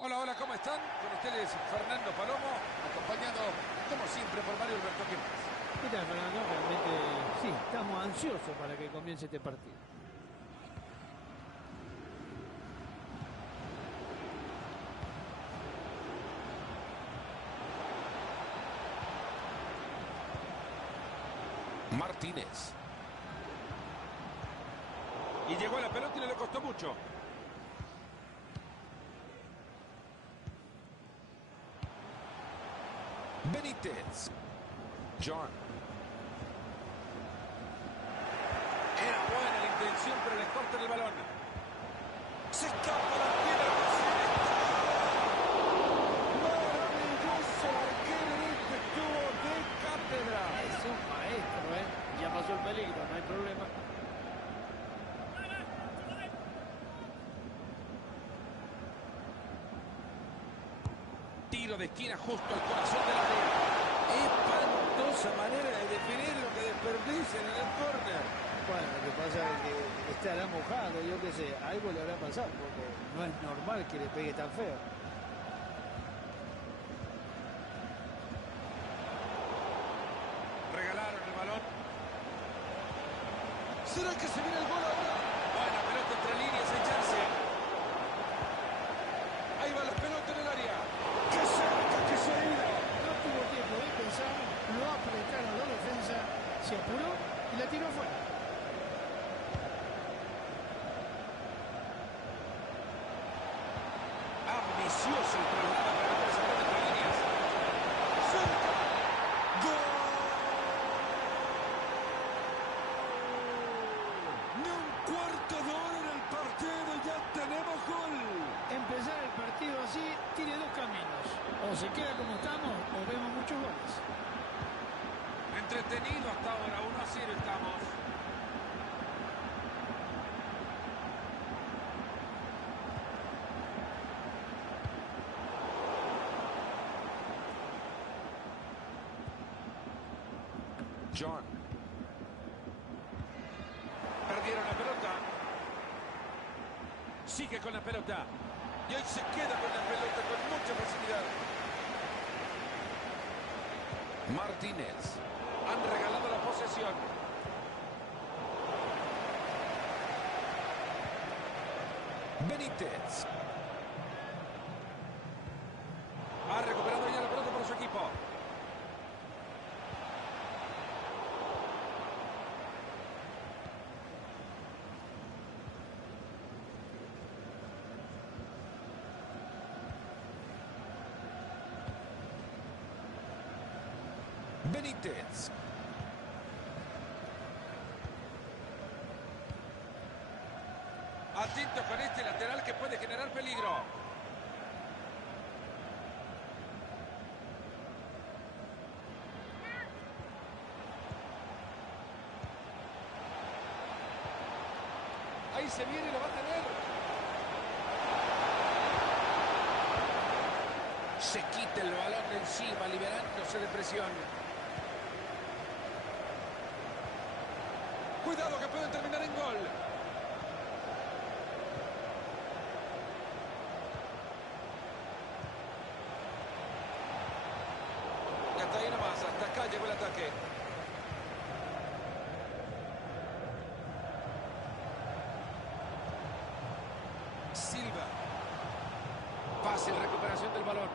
Hola, hola, ¿cómo están? Con ustedes Fernando Palomo, acompañado, como siempre, por Mario Alberto Quintas. ¿Qué tal, Fernando? Realmente sí, estamos ansiosos para que comience este partido. Martínez. Y llegó a la pelota y no le costó mucho. Benítez. John. Era buena la intención, pero le cortan el balón. Se escapa la piedra. Maravilloso arquero, este estuvo de cátedra. Es un maestro, ¿eh? Ya pasó el peligro, no hay problema. Tiro de esquina justo al corazón del área. Espantosa manera de definir lo que desperdician en el córner. Bueno, lo que pasa es que estará mojado, yo qué sé, algo le habrá pasado, porque no es normal que le pegue tan feo. Regalaron el balón. ¿Será que se viene el gol ahora? Buena pelota entre líneas, hay chance. Ahí va la pelota en el área. ¡Qué cerca que se ha ido! No tuvo tiempo de pensar, lo apretaron la defensa, se apuró y la tiró afuera. Ambicioso el programa para la pelota entre líneas. ¡Cerca! ¡Gol! Ni un cuarto de hora en el partido, ya tenemos gol. Empezar el partido así tiene dos caminos. O se queda como estamos o vemos muchos goles. Entretenido hasta ahora, 1-0 estamos. John. Perdieron la pelota. Sigue con la pelota. Y hoy se queda con la pelota con mucha facilidad. Martínez. Han regalado la posesión. Benítez. Ha recuperado ya la pelota por su equipo. Benítez. Atento con este lateral que puede generar peligro. Ahí se viene y lo va a tener. Se quita el balón de encima, liberándose de presión. Cuidado que pueden terminar en gol. Y hasta ahí nomás, hasta acá llegó el ataque. Silva. Fácil recuperación del balón.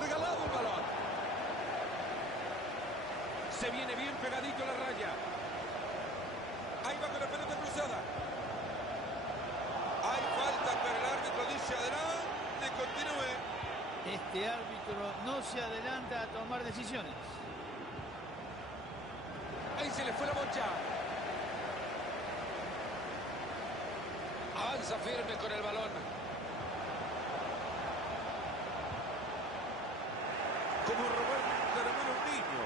Regalado el balón. Se viene bien pegadito a la raya. Ahí va con la pelota cruzada. Hay falta, pero el árbitro dice adelante, continúe. Este árbitro no se adelanta a tomar decisiones. Ahí se le fue la bocha. Avanza firme con el balón. Como robar un caramelo a un niño.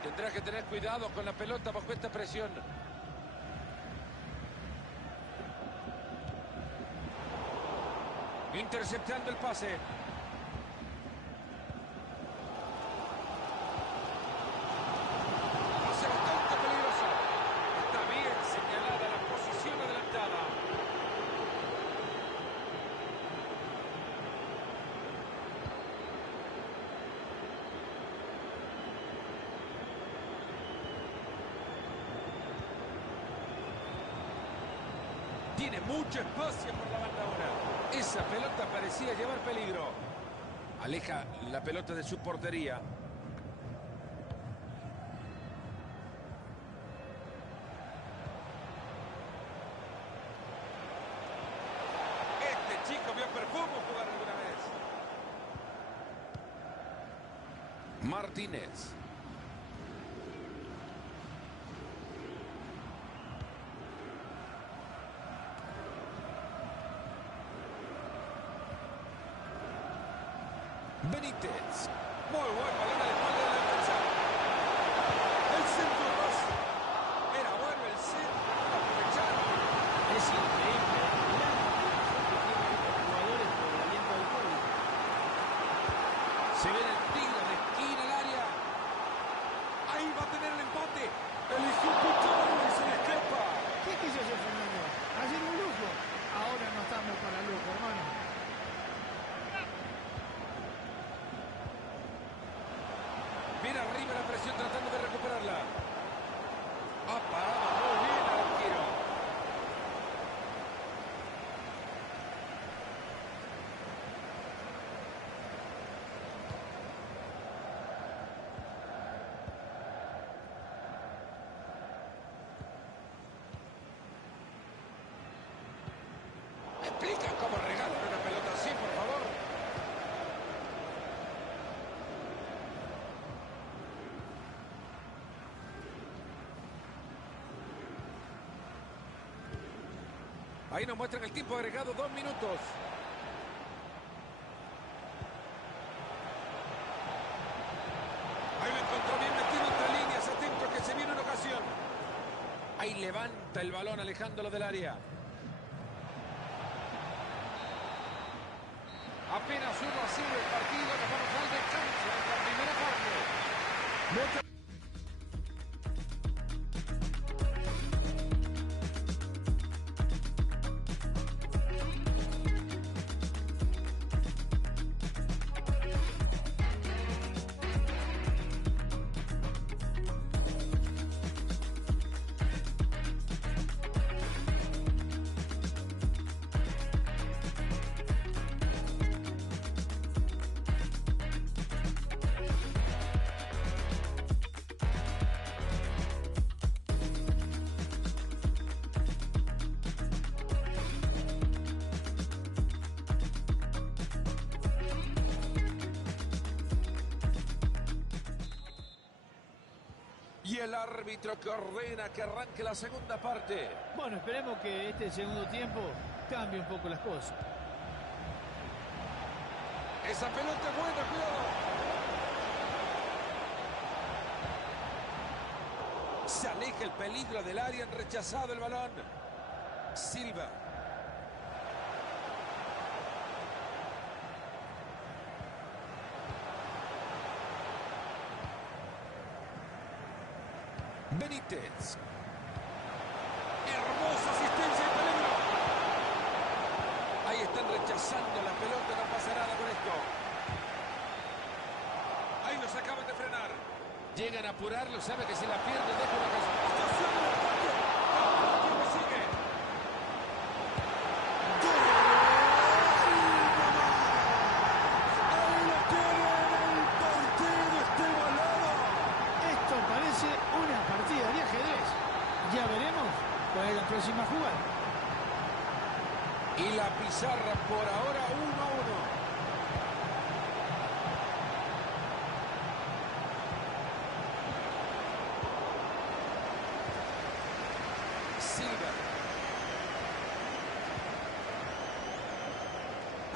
Tendrá que tener cuidado con la pelota bajo esta presión. Interceptando el pase. Pase bastante peligroso. Está bien señalada la posición adelante. Tiene mucho espacio por la banda ahora. Esa pelota parecía llevar peligro. Aleja la pelota de su portería. Este chico vio Perfumo jugar alguna vez. Martínez. Benítez. Muy buen balón a la espalda de la defensa. El centro más. Era bueno el centro. Aprovechar. Es increíble la motivación que tienen estos jugadores por el aliento del público. Se ve el tiro de esquina al área. Ahí va a tener el empate. Eligió Cuchillo y se le escapa. ¿Qué quiso hacer Fernando? Ayer un lujo. Ahora no estamos para lujo, hermano. Viene arriba la presión tratando de recuperarla. Ha parado muy bien al arquero. ¿Me explican cómo regalan una pelota así, por favor? Ahí nos muestran el tiempo agregado, 2 minutos. Ahí lo encontró bien metido entre líneas, atento que se viene una ocasión. Ahí levanta el balón alejándolo del área. Apenas 1-0 el partido, nos vamos al descanso en la primera parte. Y el árbitro que ordena que arranque la segunda parte. Bueno, esperemos que este segundo tiempo cambie un poco las cosas. Esa pelota es buena, cuidado. Se aleja el peligro del área, han rechazado el balón. Silva. Benítez. Hermosa asistencia y peligro. Ahí están rechazando la pelota, no pasa nada con esto. Ahí los acaban de frenar. Llegan a apurarlo, sabe que si la pierde deja una ocasión. ¡Atención al ataque! ¡El tiempo sigue! ¡Ahí lo tienen! ¡El partido está igualado! Esto parece una partida de ajedrez. Ya veremos cuál es la próxima jugada. Y la pizarra por ahora 1-1. Silva.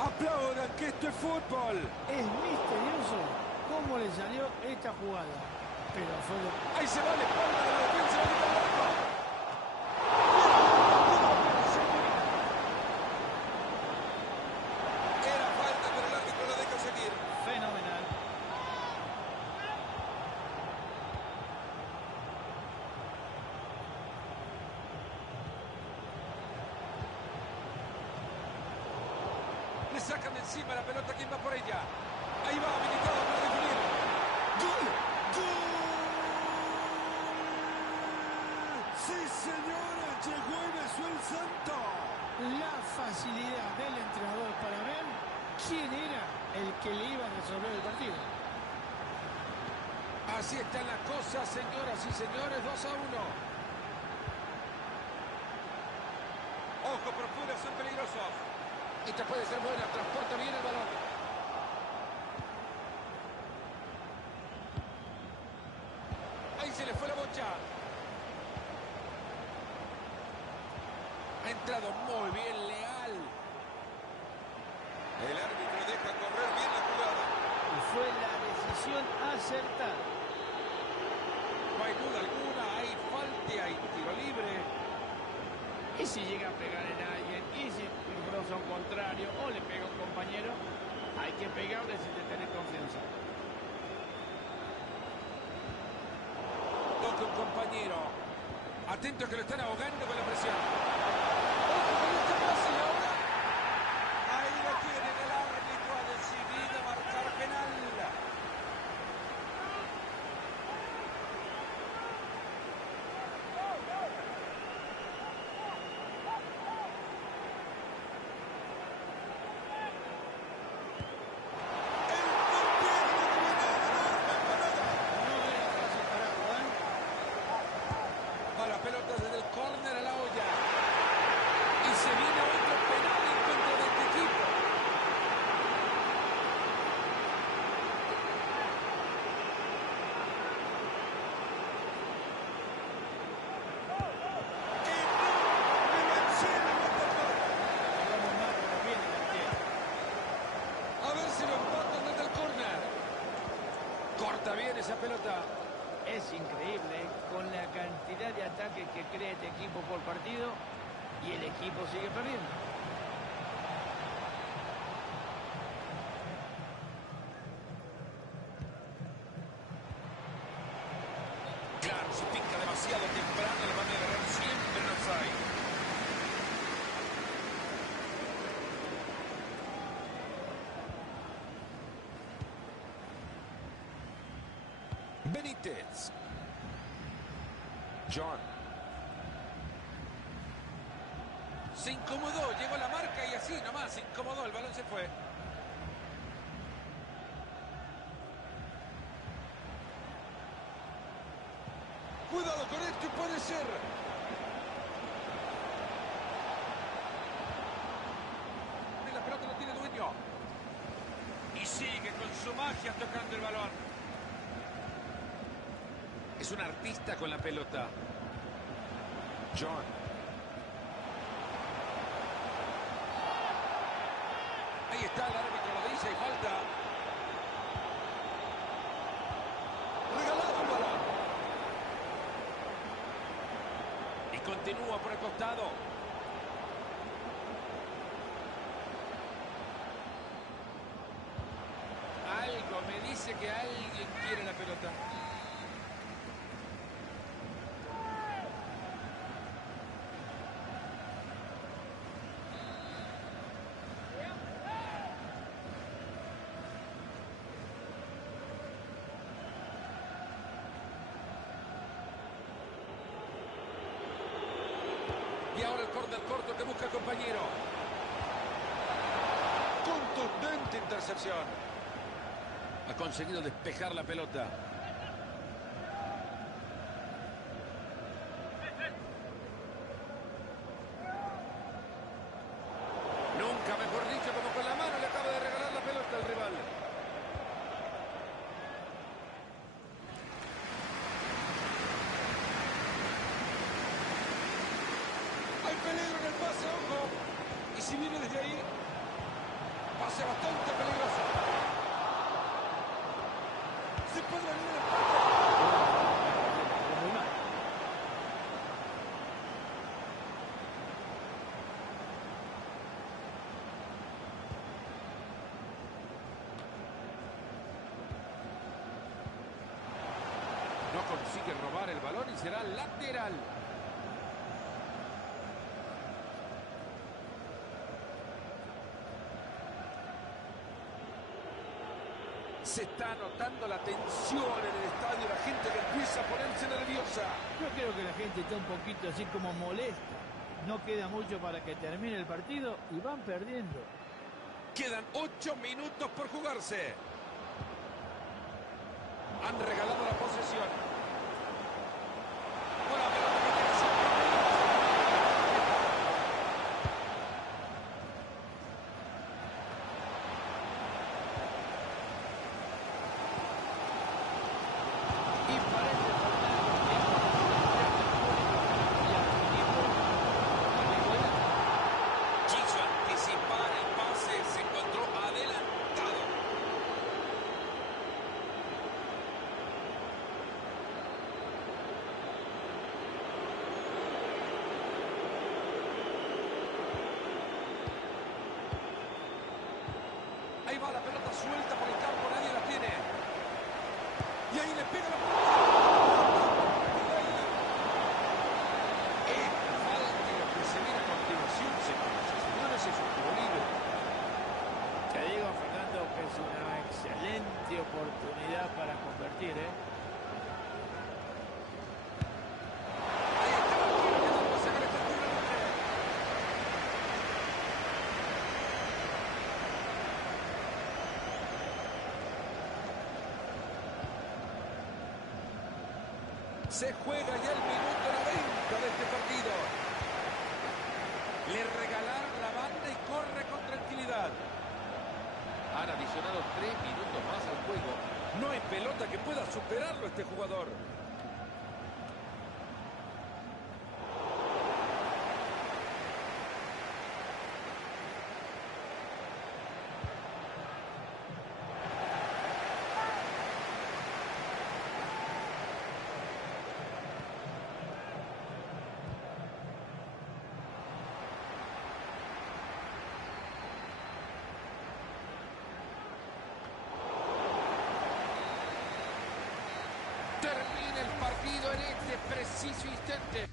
Aplaudan que esto es fútbol. Es misterioso cómo le salió esta jugada. Pero fue lo... Ahí se va la espalda de la defensa del arco. Era falta, pero el árbitro lo deja seguir. fenomenal. Le sacan de encima la pelota, ¿quién va por ella? Ahí va, habilitado para definir. ¡Gol! ¡Gol! Sí, señores, llegó y besó el santo. la facilidad del entrenador para ver quién era el que le iba a resolver el partido. Así están las cosas, señoras y señores, 2-1. Ojo, profundos, son peligrosos. Esta puede ser buena, transporta bien el balón. Ahí se le fue la bocha. Ha entrado muy bien, Leal. El árbitro deja correr bien la jugada. Y fue la decisión acertada. No hay duda alguna, hay falta, hay tiro libre. Y si llega a pegar en alguien, y si cruza un contrario o le pega a un compañero, hay que pegarle sin tener confianza. Toca un compañero. Atento que lo están ahogando con la presión. ¡Ojo con este pase y ahora! Ahí lo tienen, el árbitro ha decidido marcar penal. Va la pelota desde el córner a la olla. Y se viene otro penal en contra de este equipo. ¡Que no me vencieron esta pelota! Vamos mal, pero viene la izquierda. A ver si lo empatan desde el córner. Corta bien esa pelota. Es increíble con la cantidad de ataques que crea este equipo por partido y el equipo sigue perdiendo. Claro, si pica demasiado temprano le van a agarrar siempre en offside. Benítez. John. Se incomodó, llegó la marca y así nomás se incomodó, el balón se fue. Cuidado con esto, puede ser. Y la pelota no tiene dueño. Y sigue con su magia tocando el balón. Es un artista con la pelota. John. Ahí está, el árbitro lo dice, hay falta. Regalado el balón. Y continúa por el costado. Algo me dice que alguien quiere la pelota. Y ahora el córner corto que busca el compañero. Contundente intercepción. Ha conseguido despejar la pelota. Nunca mejor dicho, como con la mano le acaba de regalar la pelota al rival. Hay peligro en el pase, ojo. Y si viene desde ahí, pase bastante peligroso. Se puede venir el empate. Muy mal. No consigue robar el balón y será lateral. Se está notando la tensión en el estadio, la gente que empieza a ponerse nerviosa. Yo creo que la gente está un poquito así como molesta. No queda mucho para que termine el partido y van perdiendo. Quedan 8 minutos por jugarse. Han regalado la posesión. Con la pelota que tiene siempre. Y parece Fernando que es la público Quiso anticipar el pase, se encontró adelantado. Ahí va la pelota suelta por el campo, nadie la tiene. Y ahí le pega la pelota. Esta falta y lo que se viene a continuación, señoras y señores, es un tiro libre. Te digo, Fernando, que es una excelente oportunidad para convertir, ¿eh? Ahí está el tiro que vamos a sacar este tiro libre. Se juega ya el minuto 90 de este partido. Le regalaron la banda y corre con tranquilidad. Han adicionado 3 minutos más al juego. No hay pelota que pueda superarlo este jugador. Termina el partido en este preciso instante.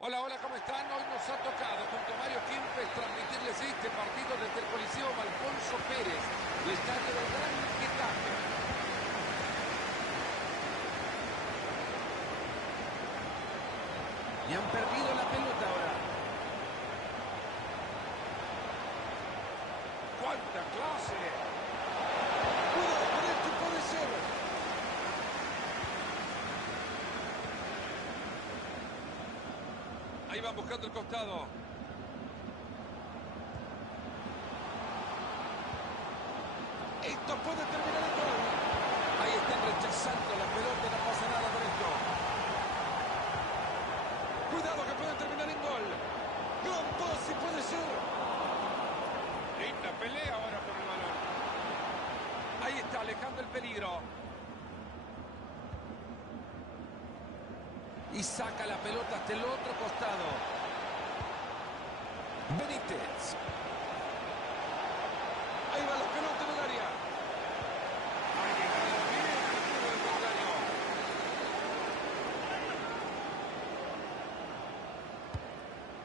Hola, hola, ¿cómo están? Hoy nos ha tocado, junto a Mario Kempes, transmitirles este partido desde el Coliseo Alfonso Pérez, el estadio del Gran Getafe. Y han perdido la pelota ahora. ¡Cuánta clase! ¡Cuidado con esto, puede ser! Ahí van buscando el costado. Esto puede terminar en gol. Ahí están rechazando la pelota, no pasa nada con esto. Cuidado que puede terminar en gol. Gran pase, puede ser. Linda pelea ahora por el balón. Ahí está, alejando el peligro. Y saca la pelota hasta el otro costado. Benítez. Ahí va la pelota en el área. Ha llegado bien el tiro del contrario.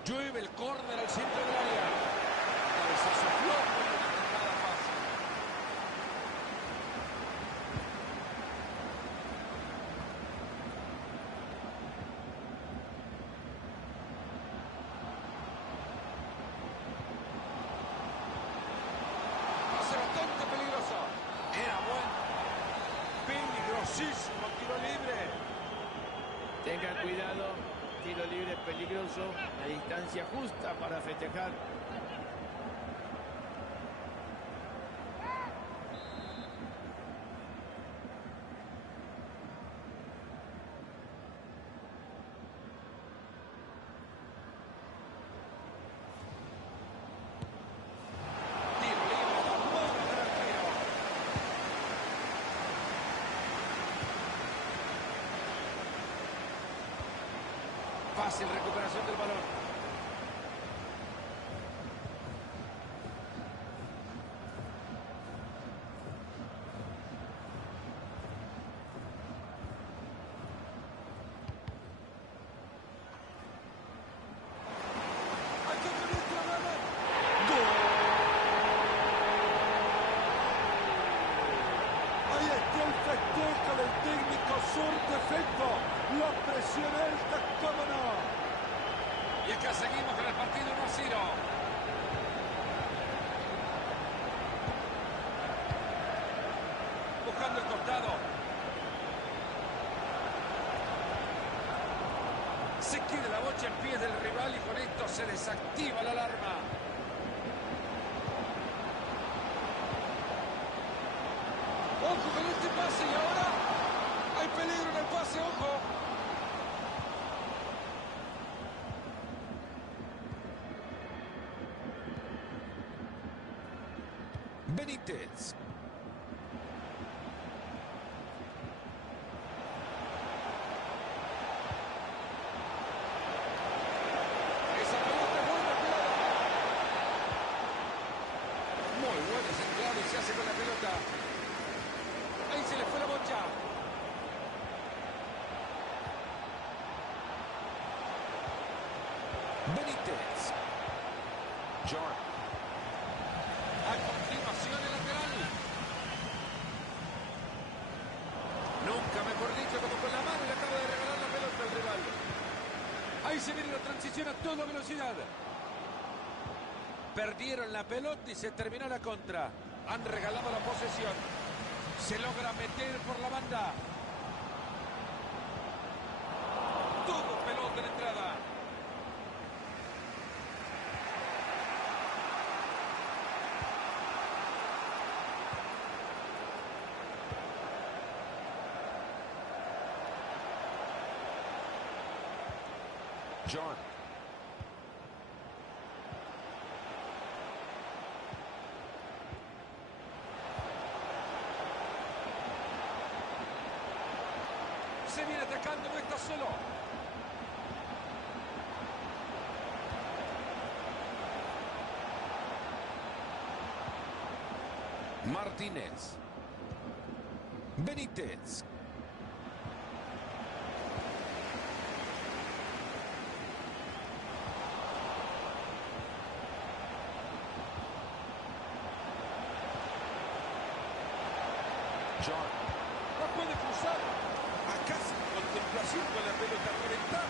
Llueve el córner al centro del área. Cabezazo flojo y una tajada fácil. Bastante peligroso. Era bueno. Peligrosísimo tiro libre. Tengan cuidado, tiro libre peligroso, la distancia justa para festejar. Tiro libre, la mano del arquero. Fácil recuperación del balón. ¡Hay que pedirte la mano! ¡Gol! Ahí está el festejo del técnico sur defecto. La presión alta, cómo no. Y acá seguimos con el partido 1-0. Buscando el costado. Se queda la bocha en pies del rival y con esto se desactiva la alarma. Ojo con este pase y ahora hay peligro en el pase, ojo. Benítez. Esa pelota es buena, cuidado. Muy buena centrada y se hace con la pelota. Ahí se le fue la bocha. Benítez. John. A continuación el lateral. Nunca mejor dicho, como con la mano le acaba de regalar la pelota al rival. Ahí se viene la transición a toda velocidad. Perdieron la pelota y se terminó la contra. Han regalado la posesión. Se logra meter por la banda. Todo pelota en entrada. John. Se viene atacando, no está solo. Martínez. Benítez. puede cruzar. Acá sin contemplación con la pelota a reventar.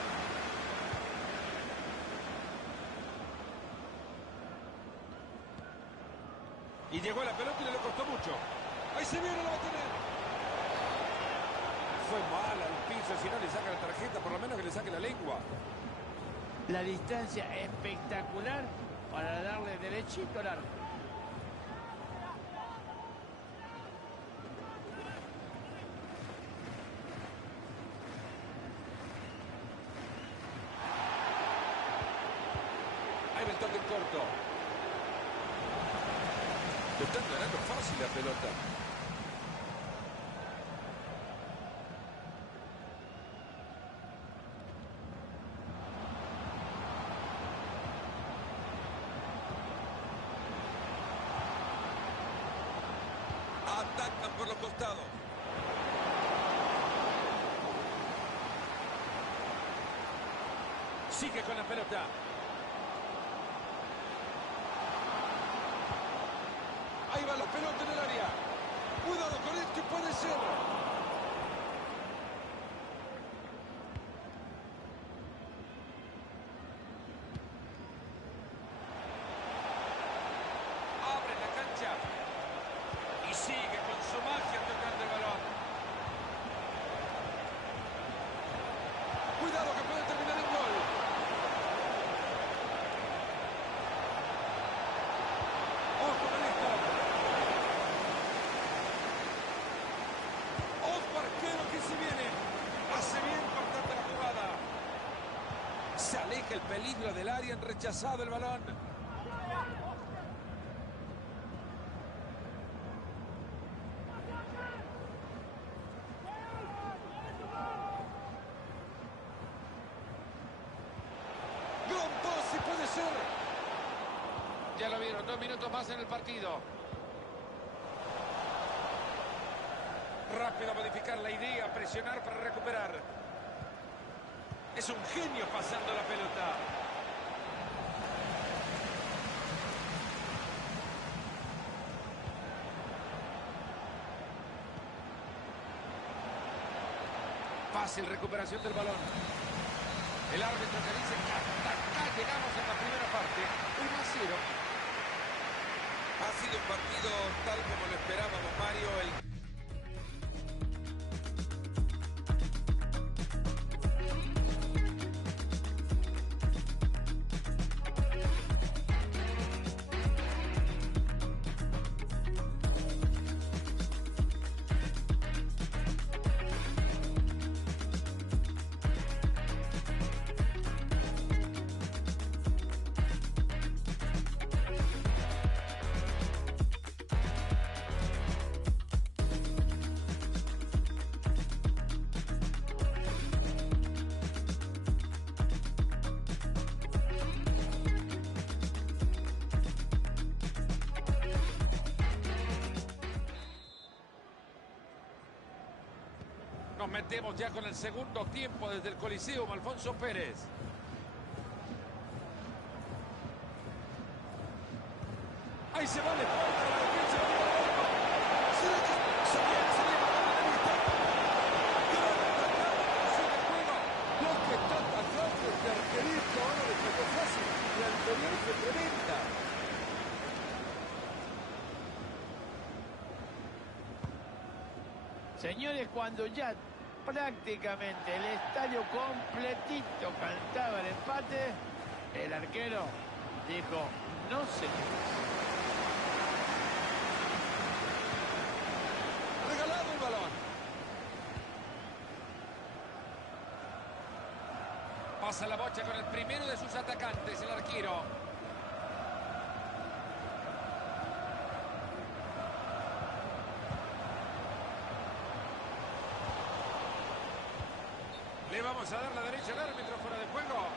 Y llegó a la pelota y le costó mucho. Ahí se viene, lo va a tener. Fue mal al piso, si no le saca la tarjeta, por lo menos que le saque la lengua. La distancia espectacular para darle derechito al arco. Ahí va el toque en corto. Le están ganando fácil la pelota. Atacan por los costados. Sigue con la pelota. Ahí va la pelota en el área. Cuidado con esto, puede ser. Abre la cancha. Y sigue con su magia tocando el balón. Cuidado que puede terminar en gol. Ojo con esto. Ojo arquero que se viene. Hace bien cortando la jugada. Se aleja el peligro del área, han rechazado el balón. Gran pase, puede ser. Ya lo vieron, 2 minutos más en el partido. Rápido a modificar la idea, presionar para recuperar. Es un genio pasando la pelota. Fácil recuperación del balón. El árbitro que dice que hasta acá llegamos en la primera parte. 1-0. Ha sido un partido tal como lo esperábamos, Mario. Nos metemos ya con el segundo tiempo desde el Coliseum, Alfonso Pérez. Ahí se va la espalda de la defensa. Se viene la vista. Gran atacante de juego. Los que están atrás de arquerito ahora les tocó fácil. La anterior fue tremenda. Señores, cuando ya prácticamente el estadio completito cantaba el empate, el arquero dijo, no señor. Regalado el balón. Pasa la bocha con el primero de sus atacantes, el arquero. Le vamos a dar la derecha al árbitro fuera de juego.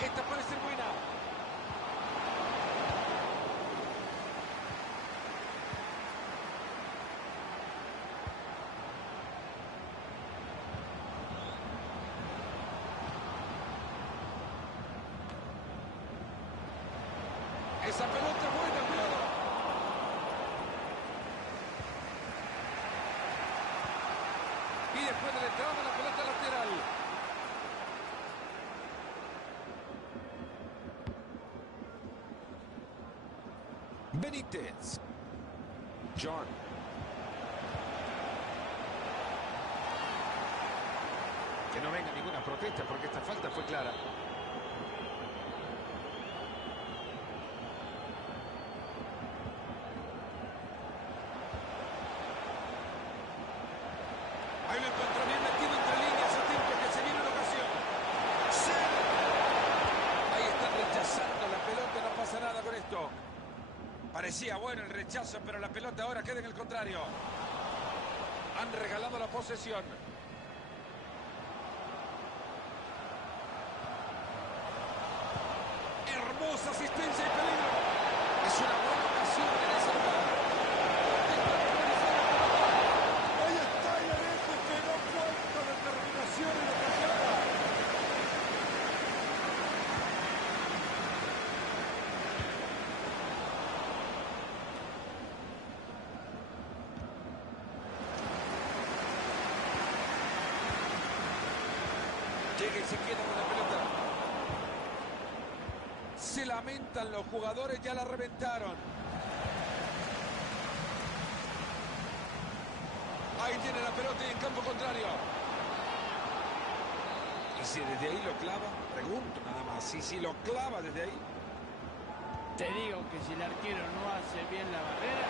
Esta puede ser buena. Esa pelota es buena, cuidado. Y después de la entrada, la pelota lateral. Benítez. John. Que no venga ninguna protesta porque esta falta fue clara. Ahí lo encontró bien metido entre líneas a tiempo que se viene una ocasión. ¡Sí! Ahí están rechazando la pelota, no pasa nada con esto. Parecía bueno el rechazo, pero la pelota ahora queda en el contrario. Han regalado la posesión. Hermosa asistencia y peligro. Es una buena ocasión en ese lugar. Ahí está el Arejo que no cuenta determinación en la carrera. Llega y se queda con la pelota. Se lamentan los jugadores, ya la reventaron. Ahí tiene la pelota y en campo contrario. ¿Y si desde ahí lo clava? Pregunto nada más. Si lo clava desde ahí. Te digo que si el arquero no hace bien la barrera,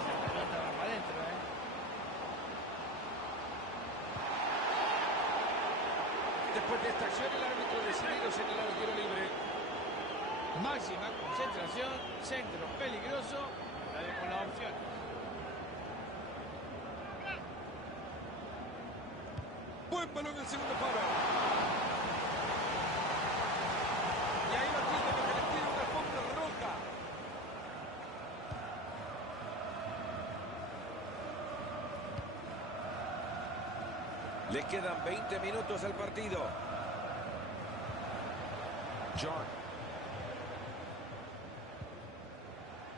esa pelota va para adentro, ¿eh? Después de esta acción, el árbitro decidido señalar el tiro libre. Máxima concentración, centro peligroso, dale con la opción. Buen balón el segundo palo. Y ahí lo tiene porque le tiene una alfombra roja. Le quedan 20 minutos al partido. John.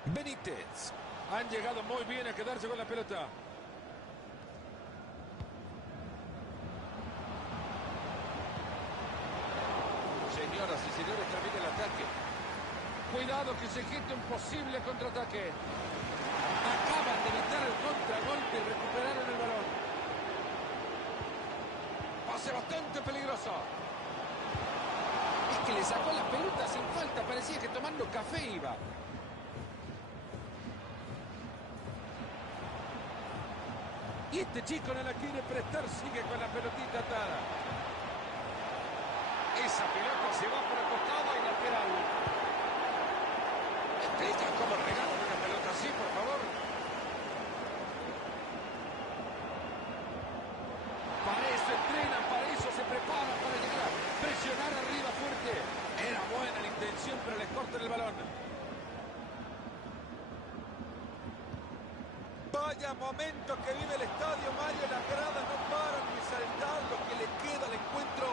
Benítez. Han llegado muy bien a quedarse con la pelota. Señoras y señores, termina el ataque. Cuidado que se quite un posible contraataque. Acaban de evitar el contragolpe y recuperaron el balón. Pase bastante peligroso. Es que le sacó la pelota sin falta. Parecía que tomando café iba. Y este chico no la quiere prestar. Sigue con la pelotita atada. Esa pelota se va por el costado y lateral. Explica cómo regalan una pelota así, por favor. Para eso entrenan, para eso se preparan, para llegar a presionar arriba fuerte. Era buena la intención, pero les cortan el balón. Vaya momento que vive el estadio, Mario. Las gradas no paran de saltar. Lo que le queda al encuentro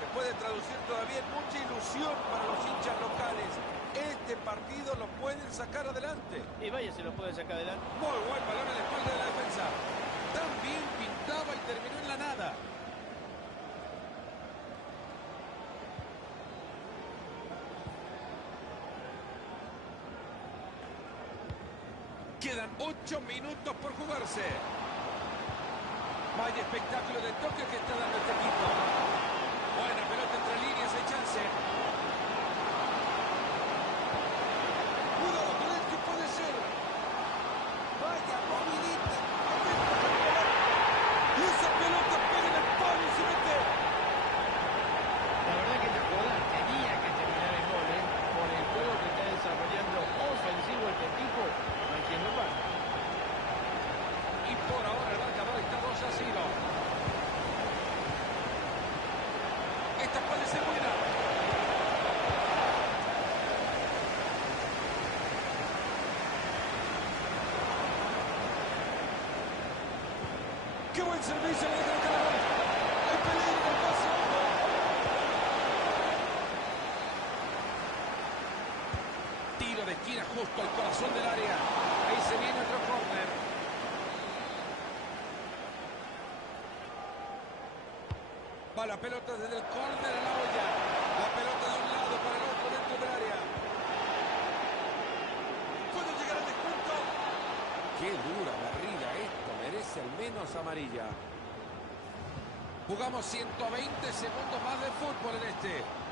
se puede traducir todavía en mucha ilusión para los hinchas locales. Este partido lo pueden sacar adelante. Y vaya, se lo puede sacar adelante. Muy buen balón en la espalda de la defensa. Tan bien pintaba y terminó en la nada. Quedan 8 minutos por jugarse. Vaya espectáculo de toque que está dando este equipo. Buena pelota entre líneas, hay chance. Cuidado con esto, puede ser. Vaya movilita. Y esa pelota pega en el palo y se mete. La verdad que esta jugada tenía que terminar en gol, ¿eh? Por el juego que está desarrollando ofensivo este equipo, no hay quien lo pare. Y por ahora el marcador está 2-0. Esta puede ser buena. ¡Qué buen servicio! Le dejan caer. ¡Hay peligro! ¡El pase! justo al corazón del área. Ahí se viene otro córner. Va la pelota desde el córner a la olla. La pelota de un lado para el otro dentro del área. Puede llegar al descuento. Qué dura barrida esto. Merece al menos amarilla. Jugamos 120 segundos más de fútbol en este.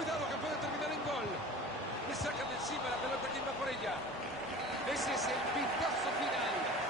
Cuidado que puede terminar en gol. Le sacan de encima la pelota. ¿Quién va por ella? Ese es el pitazo final.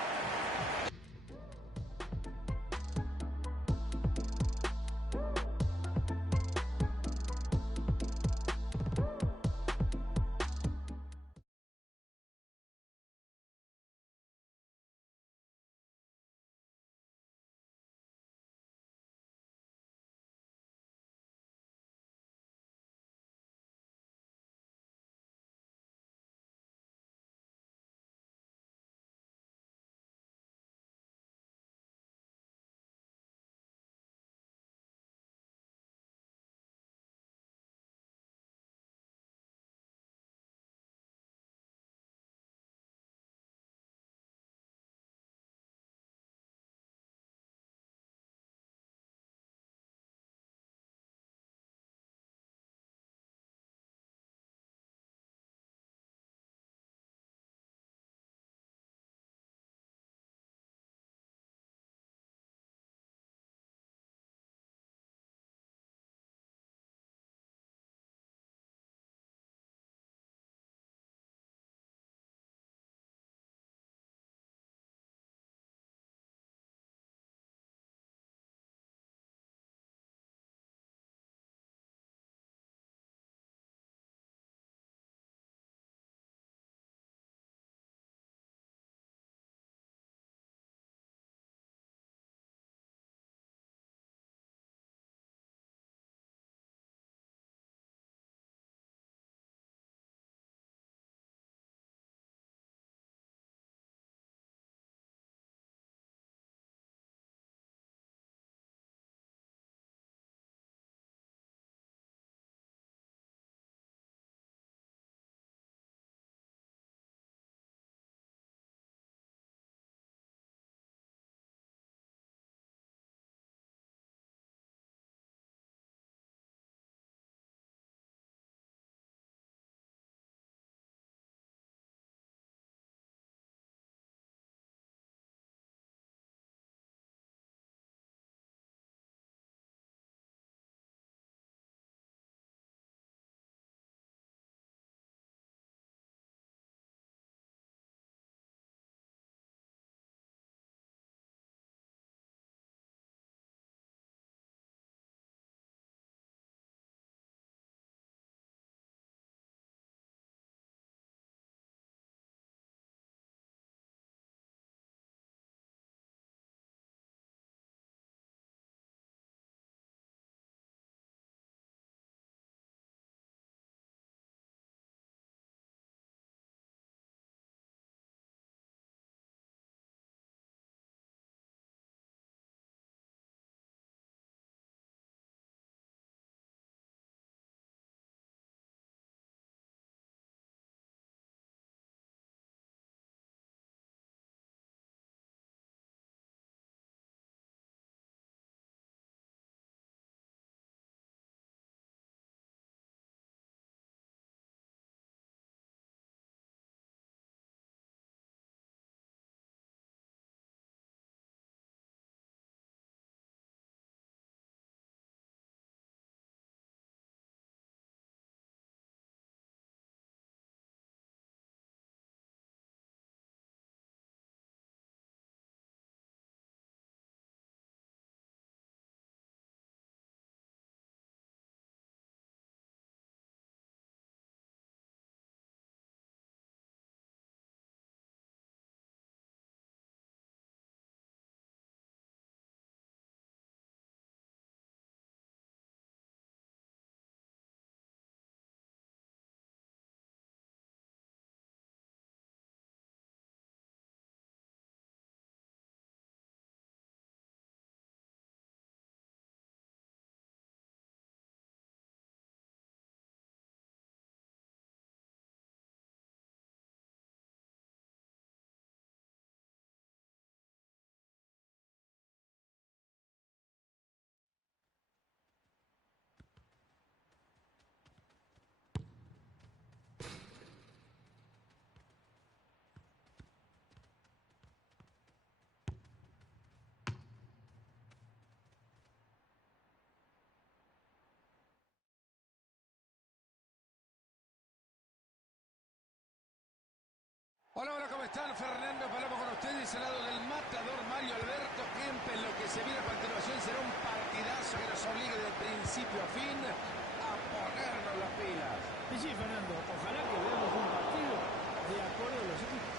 ¿Cómo están? Fernando Palomo con ustedes al lado del matador Mario Alberto Kempes. Lo que se viene a continuación será un partidazo que nos obligue de principio a fin a ponernos las pilas. Y sí, Fernando, ojalá que veamos un partido de acuerdo a los equipos.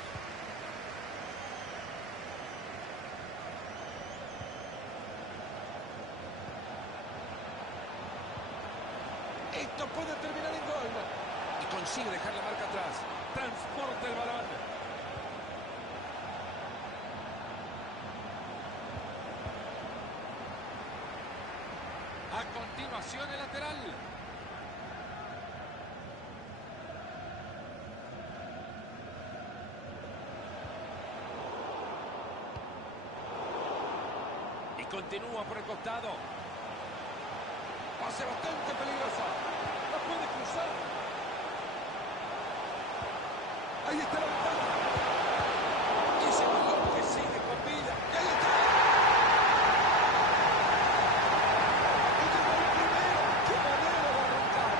Esto puede terminar en gol. Y consigue dejar la marca atrás. Transporta el balón. A continuación el lateral. Y continúa por el costado. Pase bastante peligroso. No puede cruzar. Ahí está la ventana. Y ese balón que sigue con vida. ¡Y ahí está! ¡Y llegó el primero! ¡Qué manera de arrancar!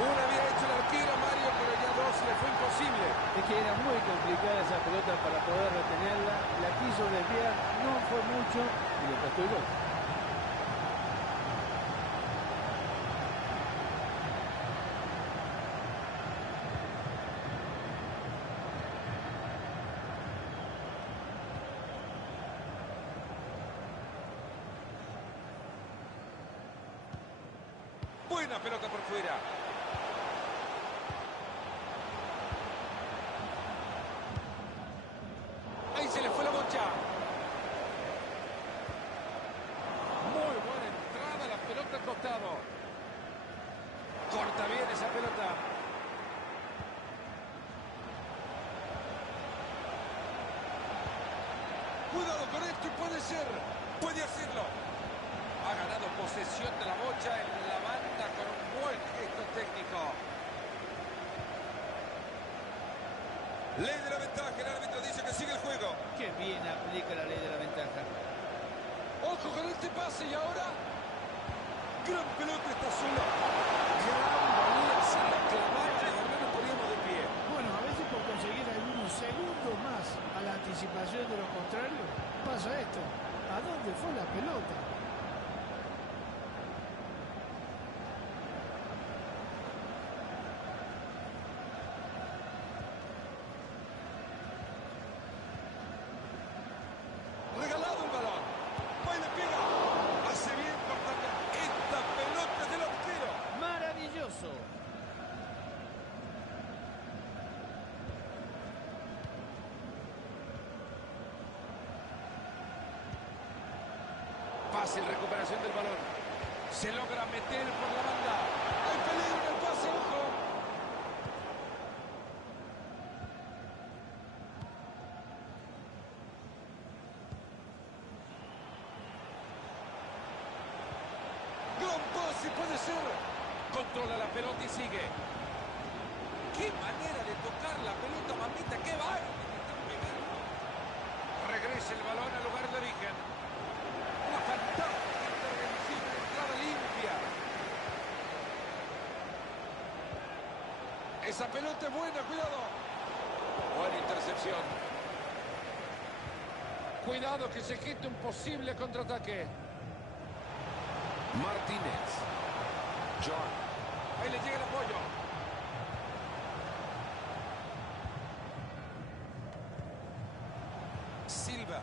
Uno había hecho el arquero, Mario, pero ya dos le fue imposible. Es que era muy complicada esa pelota para poder retenerla. La quiso desviar, no fue mucho y le costó el gol. Buena pelota por fuera. Ahí se le fue la bocha. Muy buena entrada, la pelota al costado. Corta bien esa pelota. Cuidado con esto y puede ser. Puede hacerlo. Ha ganado posesión de la bocha en la banda con un buen gesto técnico. Ley de la ventaja, el árbitro dice que sigue el juego. Qué bien aplica la ley de la ventaja. Ojo con este pase y ahora. Gran pelota, está solo. Gran valía, se la clavaron y no nos poníamos de pie. Bueno, a veces por conseguir algunos segundos más a la anticipación de los contrarios, pasa esto. ¿A dónde fue la pelota? Regalado el balón. Va y le pega. Hace bien cortando. Esta pelota es del arquero. Maravilloso. Fácil recuperación del balón. Se logra meter por la banda. Hay peligro en el pase, ojo. Gran pase, puede ser. Controla la pelota y sigue. Qué manera de tocar la pelota, mamita. Qué bárbaro. Regresa el balón al lugar de origen. Una fantástica intervención de entrada limpia. Esa pelota es buena, cuidado. Buena intercepción. Cuidado que se quite un posible contraataque. Martínez. John. Ahí le llega el apoyo. Silva.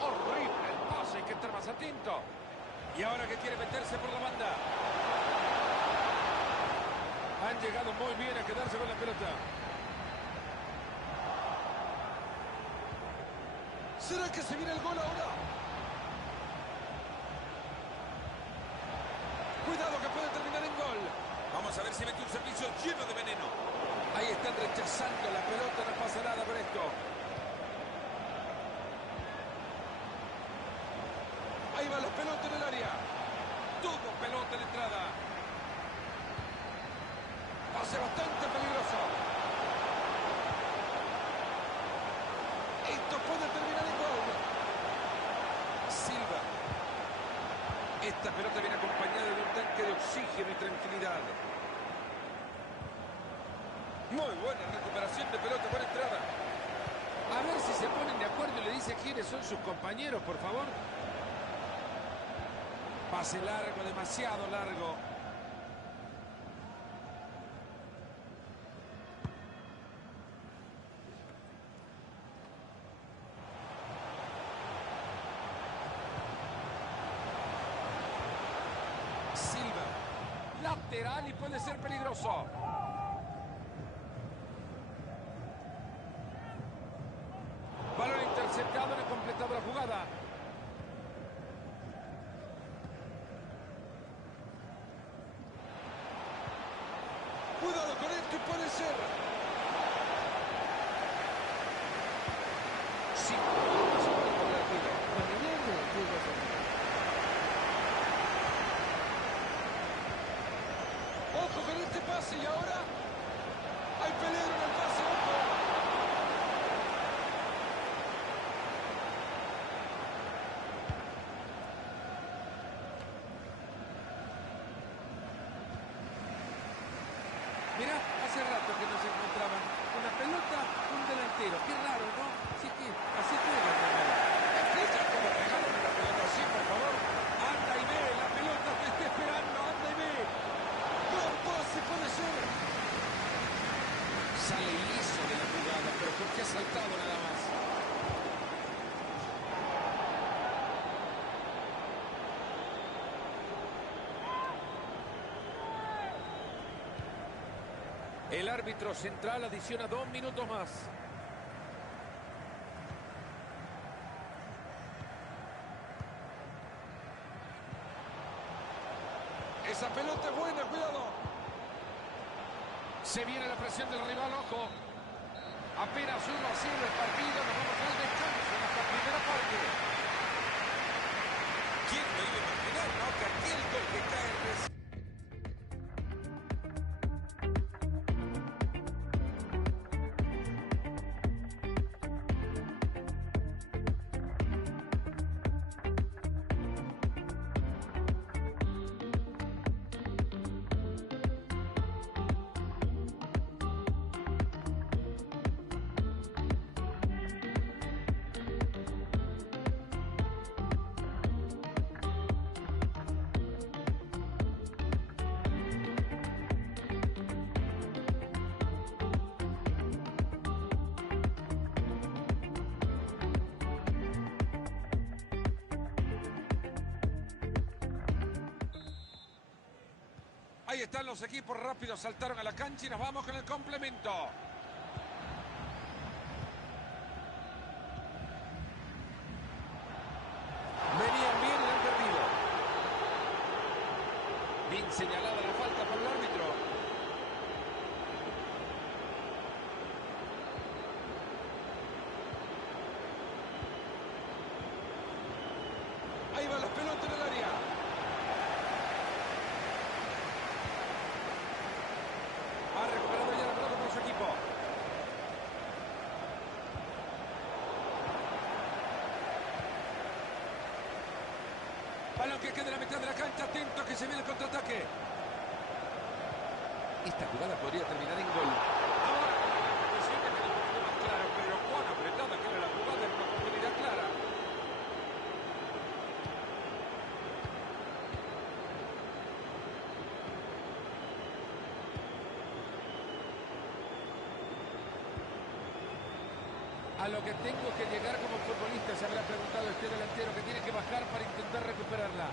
Horrible el pase, hay que estar más atento. Y ahora que quiere meterse por la banda. Han llegado muy bien a quedarse con la pelota. ¿Será que se viene el gol ahora? Cuidado que puede terminar en gol. Vamos a ver si mete un servicio lleno de veneno. Ahí están rechazando la pelota, no pasa nada por esto. Ahí va la pelota en el área. Todo pelota en entrada. Pase bastante peligroso. Esto puede terminar en gol. Silva. Esta pelota viene acompañada de un tanque de oxígeno y tranquilidad. Muy buena recuperación de pelota, buena entrada. A ver si se ponen de acuerdo y le dice quiénes son sus compañeros, por favor. Pase largo, demasiado largo. Silva. Lateral y puede ser peligroso. Balón interceptado, no ha completado la jugada. Cuidado con esto, puede ser. Sí, ojo con este pase y ahora hay peligro en el pase, ojo. Mirá, hace rato que no se encontraban una pelota, un delantero. Qué raro, ¿no? Sí que así juegan. Escucha cómo pegaron la pelota así, por favor. Anda y ve, la pelota te está esperando, anda y ve. Gran pase, puede ser. Sale liso de la jugada, pero porque ha saltado nada más. El árbitro central adiciona 2 minutos más. Esa pelota es buena, cuidado. Se viene la presión del rival, ojo. Apenas 1-0 el partido, nos vamos al descanso en esta primera parte. ¿Quién lo iba a imaginar, no? Que aquel gol que cae recién. Ahí están los equipos rápidos, saltaron a la cancha y nos vamos con el complemento. Venían bien y la han perdido. Bien señalada la falta por el árbitro. Ahí va la pelota en el área. Ha recuperado ya la pelota por su equipo. Balón que queda en la mitad de la cancha, atento que se viene el contraataque. Esta jugada podría terminar en gol. Ahora con la repetición ya queda un poquito más claro, pero cuán apretada queda la jugada en una oportunidad clara. A lo que tengo que llegar como futbolista, se habrá preguntado este delantero que tiene que bajar para intentar recuperarla.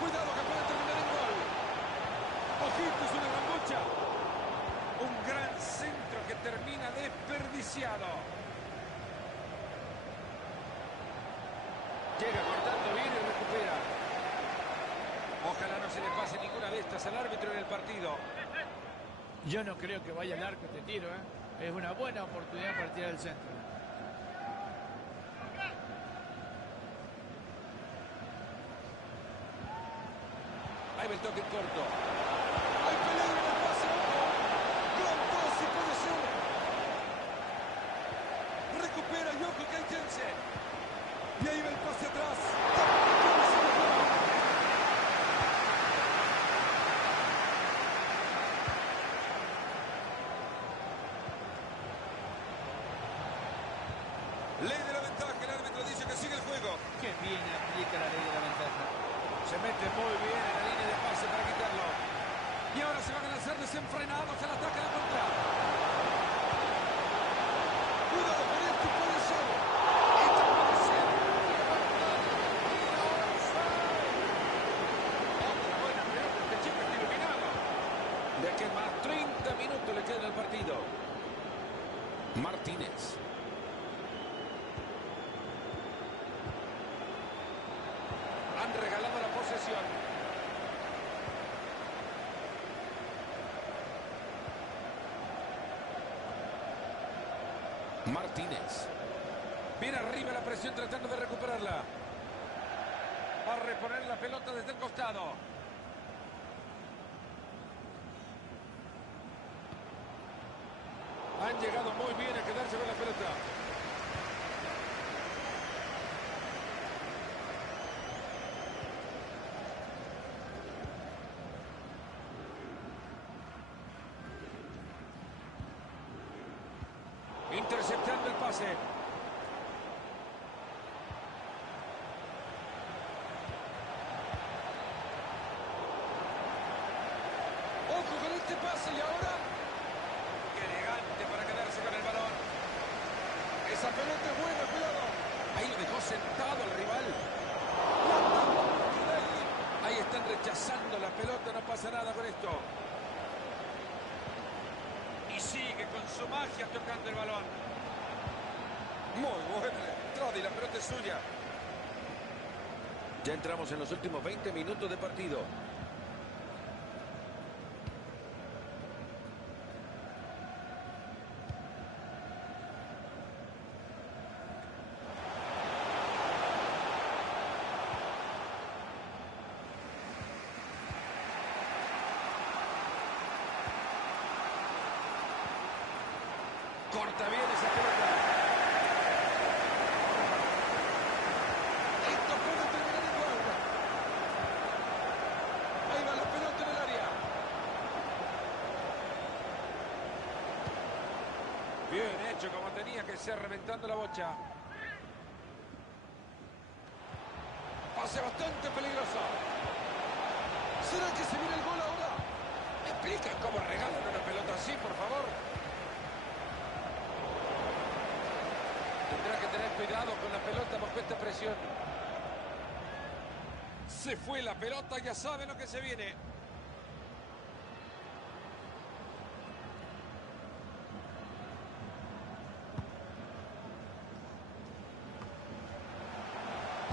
Cuidado que puede terminar en gol. Ojito, es una gran lucha. Un gran centro que termina desperdiciado. Llega cortando bien y recupera. Ojalá no se le pase ninguna de estas al árbitro en el partido. Yo no creo que vaya al arco este tiro, ¿eh? Es una buena oportunidad para tirar el centro. Ahí va el toque corto. Hay peligro en el pase, ojo. Gran pase, puede ser. Recupera y ojo que hay chance. Y ahí va el pase atrás. Puede ser el gol. Ley de la ventaja, el árbitro dice que sigue el juego. Qué bien aplica la ley de la ventaja. Se mete muy bien en la línea de pase para quitarlo. Y ahora se van a lanzar desenfrenados al ataque a la contra. Cuidado con esto, puede ser. Esto puede ser. Otra buena pelota, este chico está iluminado. De que más 30 minutos le quedan al partido. Martínez. Han regalado la posesión. Martínez. Viene arriba la presión tratando de recuperarla. Va a reponer la pelota desde el costado. Han llegado muy bien a quedarse con la pelota. Interceptando el pase. Ojo con este pase y ahora. Qué elegante para quedarse con el balón. Esa pelota es buena, cuidado. Ahí lo dejó sentado al rival. Ahí están rechazando la pelota, no pasa nada con esto. Y sigue con su magia tocando el balón. Muy buena la entrada y la pelota es suya. Ya entramos en los últimos 20 minutos de partido. Corta bien esa pelota. Esto puede terminar igual. Ahí va la pelota en el área. Bien hecho como tenía que ser, reventando la bocha. Pase bastante peligroso. ¿Será que se viene el gol ahora? ¿Me explican cómo regalan una pelota así, por favor? Tendrá que tener cuidado con la pelota bajo esta presión. Se fue la pelota, ya sabe lo que se viene.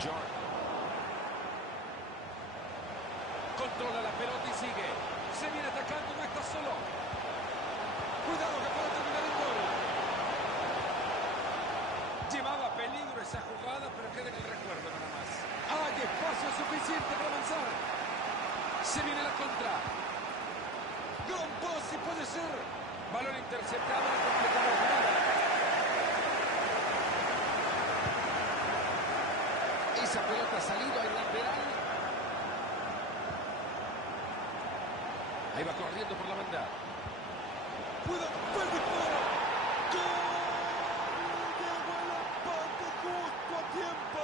John. Controla la pelota y sigue. Se viene atacando, no está solo. Cuidado que puede terminar el gol. Llevaba peligro esa jugada, pero queda en el recuerdo nada más. Hay espacio suficiente para avanzar. Se viene la contra. Gran pase puede ser. Balón interceptado y completado la jugada. Esa pelota ha salido al lateral. Ahí va corriendo por la banda. Cuidado, buen disparo. ¡Gol! Llegó el empate justo a tiempo.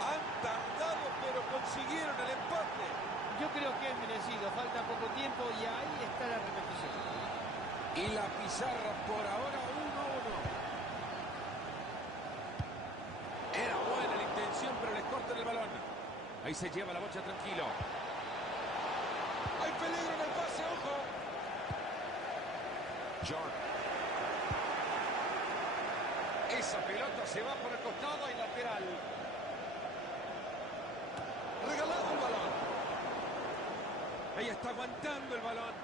Han tardado, pero consiguieron el empate. Yo creo que es merecido. Falta poco tiempo y ahí está la repetición. Y la pizarra por ahora 1-1. Era buena la intención, pero les cortan el balón. Ahí se lleva la bocha tranquilo. Hay peligro en el pase, ojo. John. Esa pelota se va por el costado y lateral. Regalado el balón. Ahí está aguantando el balón.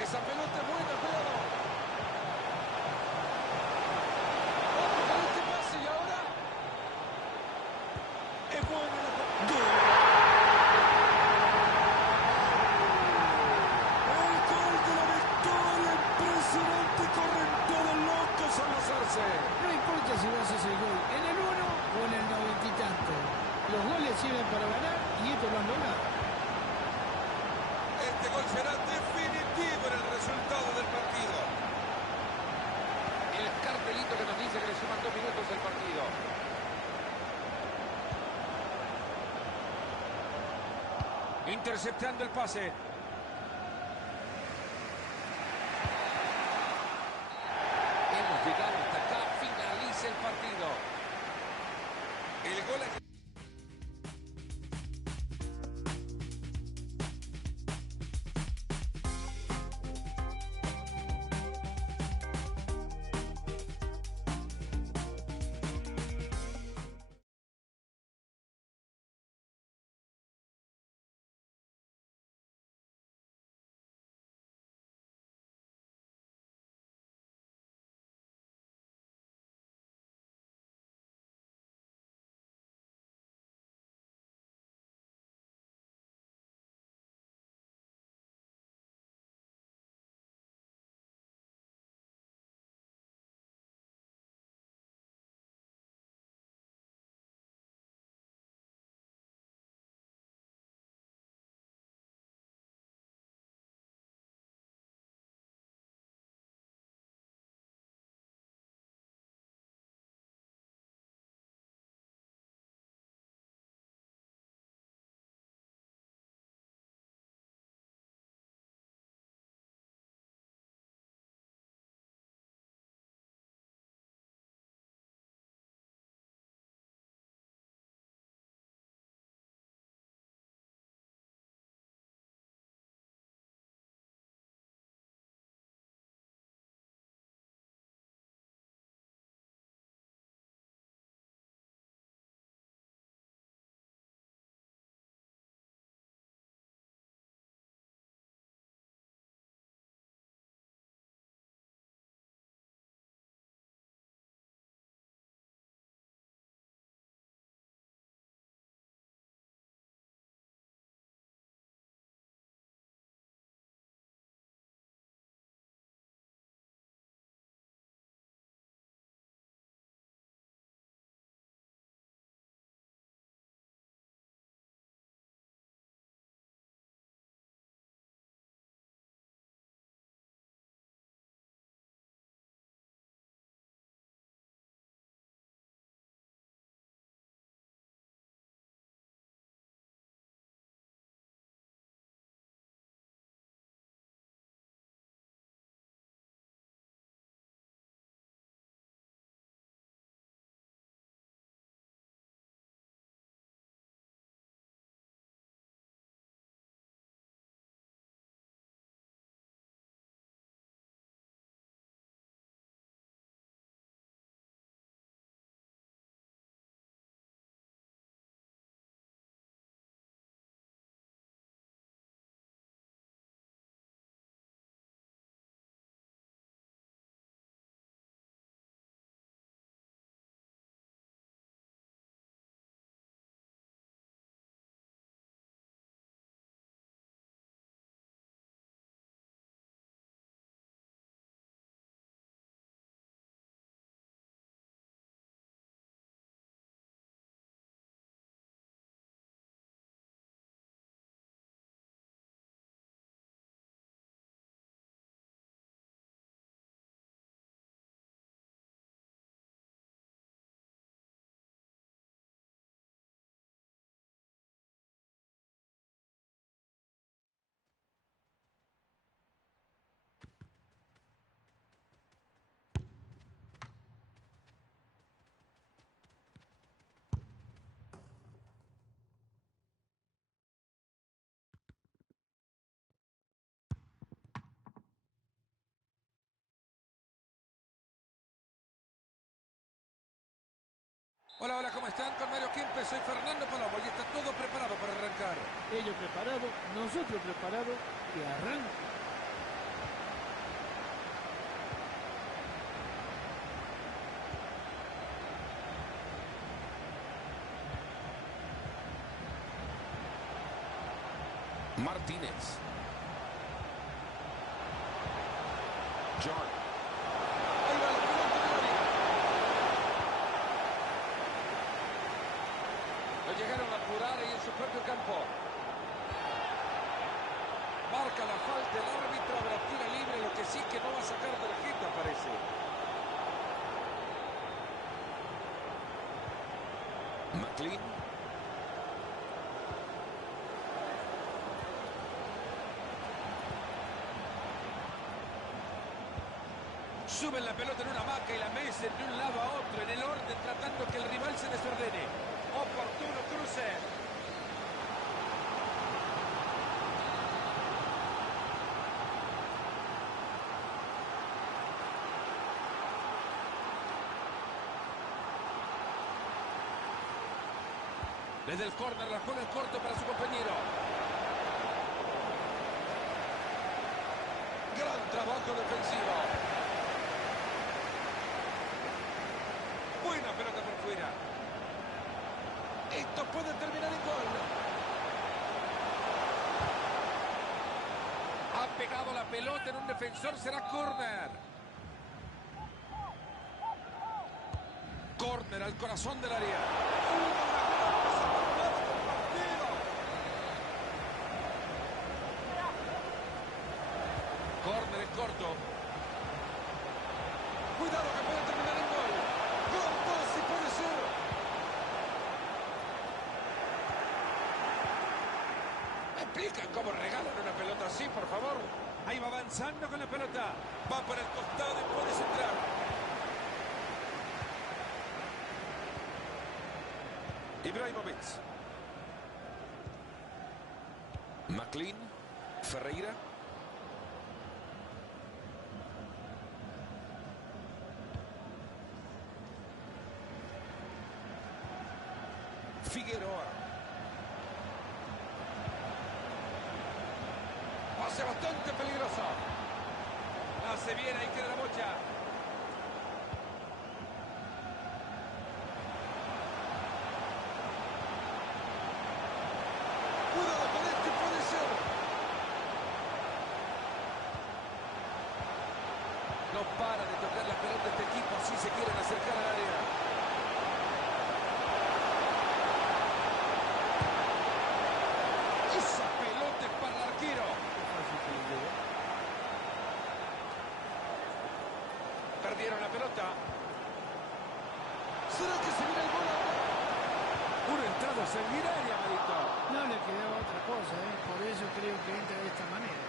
Esa pelota es buena, cuidado. Ojo con este pase y ahora. Es buena la ¡gol! El gol de la victoria. Impresionante. Corren todos locos a lanzarse. No importa si vos haces el gol en el 1 o en el 90 y tanto. Los goles sirven para ganar y esto lo han logrado. gol será definitivo en el resultado del partido. El cartelito que nos dice que le suman 2 minutos el partido. Interceptando el pase. Hemos llegado hasta acá. Finaliza el partido. El gol es... Hola, hola, ¿cómo están? Con Mario Kempes, soy Fernando Palomo y está todo preparado para arrancar. Ellos preparados, nosotros preparados, que arranque. Martínez. John. Ahí va la pelota del área. Lo llegaron a apurar ahí en su propio campo. Va Marca la falta el árbitro, habrá tira libre, lo que sí que no va a sacar tarjeta, parece. McLean. Suben la pelota en una hamaca y la mecen de un lado a otro, en el orden, tratando que el rival se desordene. Oportuno cruce. Desde el córner la juega el corto para su compañero. Gran trabajo defensivo. Buena pelota por fuera. Esto puede terminar en gol. Ha pegado la pelota en un defensor, será córner. Córner al corazón del área. Córner en corto. Cuidado que puede terminar en gol. Gol, si puede ser. ¿Me explican cómo regalan una pelota así, por favor? Ahí va avanzando con la pelota. Va por el costado y puede centrar. Ibrahimovic. McLean. Ferreira. Figueroa. Pase bastante peligroso. Hace bien, ahí queda la bocha. Cuidado con este, puede ser. No para de tocar la pelota este equipo, así se quieren acercar al área. Esa pelota es para el arquero. Perdieron la pelota. ¿Será que se viene el gol ahora? Una entrada sanguinaria, Marito. No le quedaba otra cosa, por eso creo que entra de esta manera.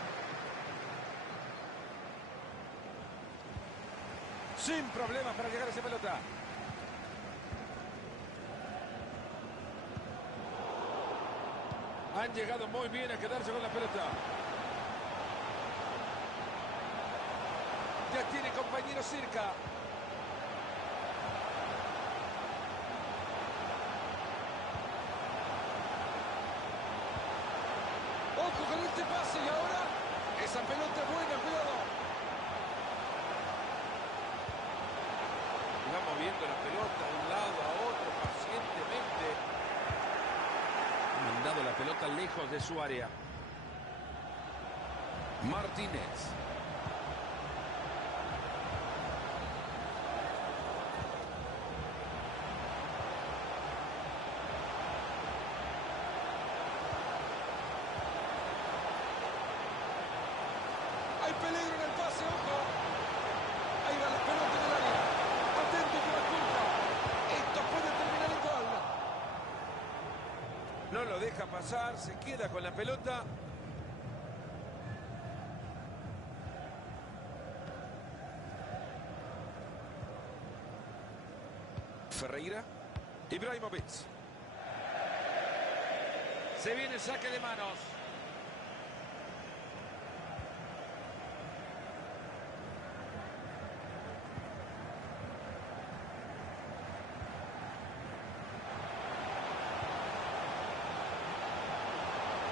Sin problemas para llegar a esa pelota. Han llegado muy bien a quedarse con la pelota. Ya tiene compañero cerca. Ojo con este pase y ahora esa pelota es buena, cuidado. Va moviendo la pelota de un lado a otro pacientemente. Ha mandado la pelota lejos de su área. Martínez. Hay peligro en el pase, ojo. Ahí va la pelota en el área. Atento con la culpa. Esto puede terminar en gol. No lo deja pasar, se queda con la pelota. Ferreira. Ibrahimovic. Se viene el saque de manos.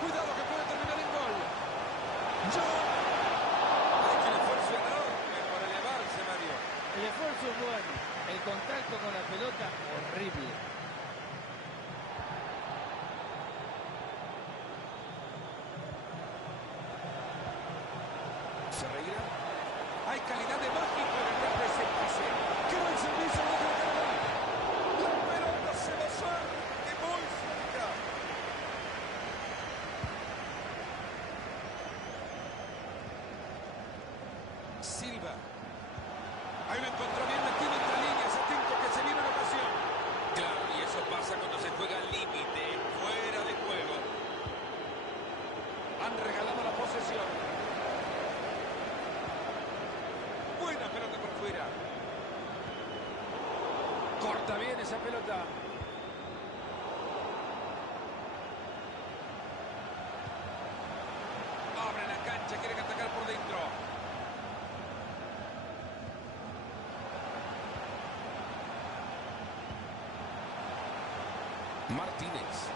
Cuidado que puede terminar en gol. Hay que el esfuerzo enorme por elevarse, Mario. El esfuerzo es bueno, el contacto con la pelota horrible. Ferreira. Hay calidad de mágico detrás de ese pase. ¡Qué buen servicio! La pelota se va cerca, muy cerca. Silva. Ahí lo encontró bien metido entre líneas. Atento que se viene una ocasión. Claro, y eso pasa cuando se juega al límite, fuera de juego. Han regalado la posesión. Buena pelota por fuera. Corta bien esa pelota. Abre la cancha, quieren atacar por dentro. Martínez.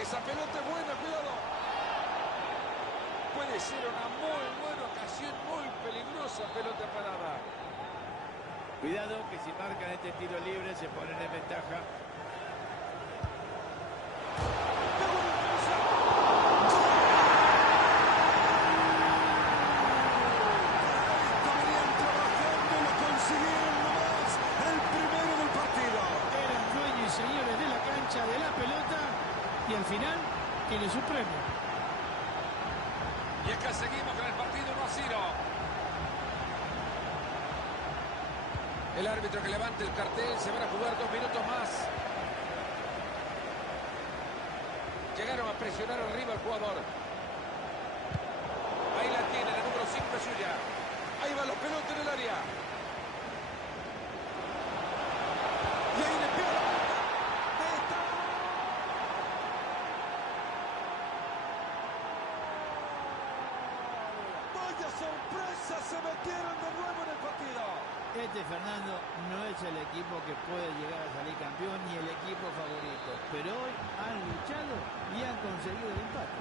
Esa pelota es buena, cuidado. Puede ser una muy buena ocasión, muy peligrosa pelota parada. Cuidado que si marcan este tiro libre se ponen en ventaja. Venían trabajando y lo consiguieron nomás. El primero del partido. Eran dueños y señores de la cancha, de la pelota, y al final tiene su premio. Y acá seguimos con el partido 1-0. El árbitro que levante el cartel, se van a jugar 2 minutos más. Llegaron a presionar arriba al jugador. Ahí la tiene, la número 5 es suya. Ahí va la pelota en el área. Y ahí le pega la pelota. Ahí está. Vaya sorpresa, se metieron de nuevo en el partido. Este, Fernando, no es el equipo que puede llegar a salir campeón ni el equipo favorito. Pero hoy han luchado y han conseguido el empate.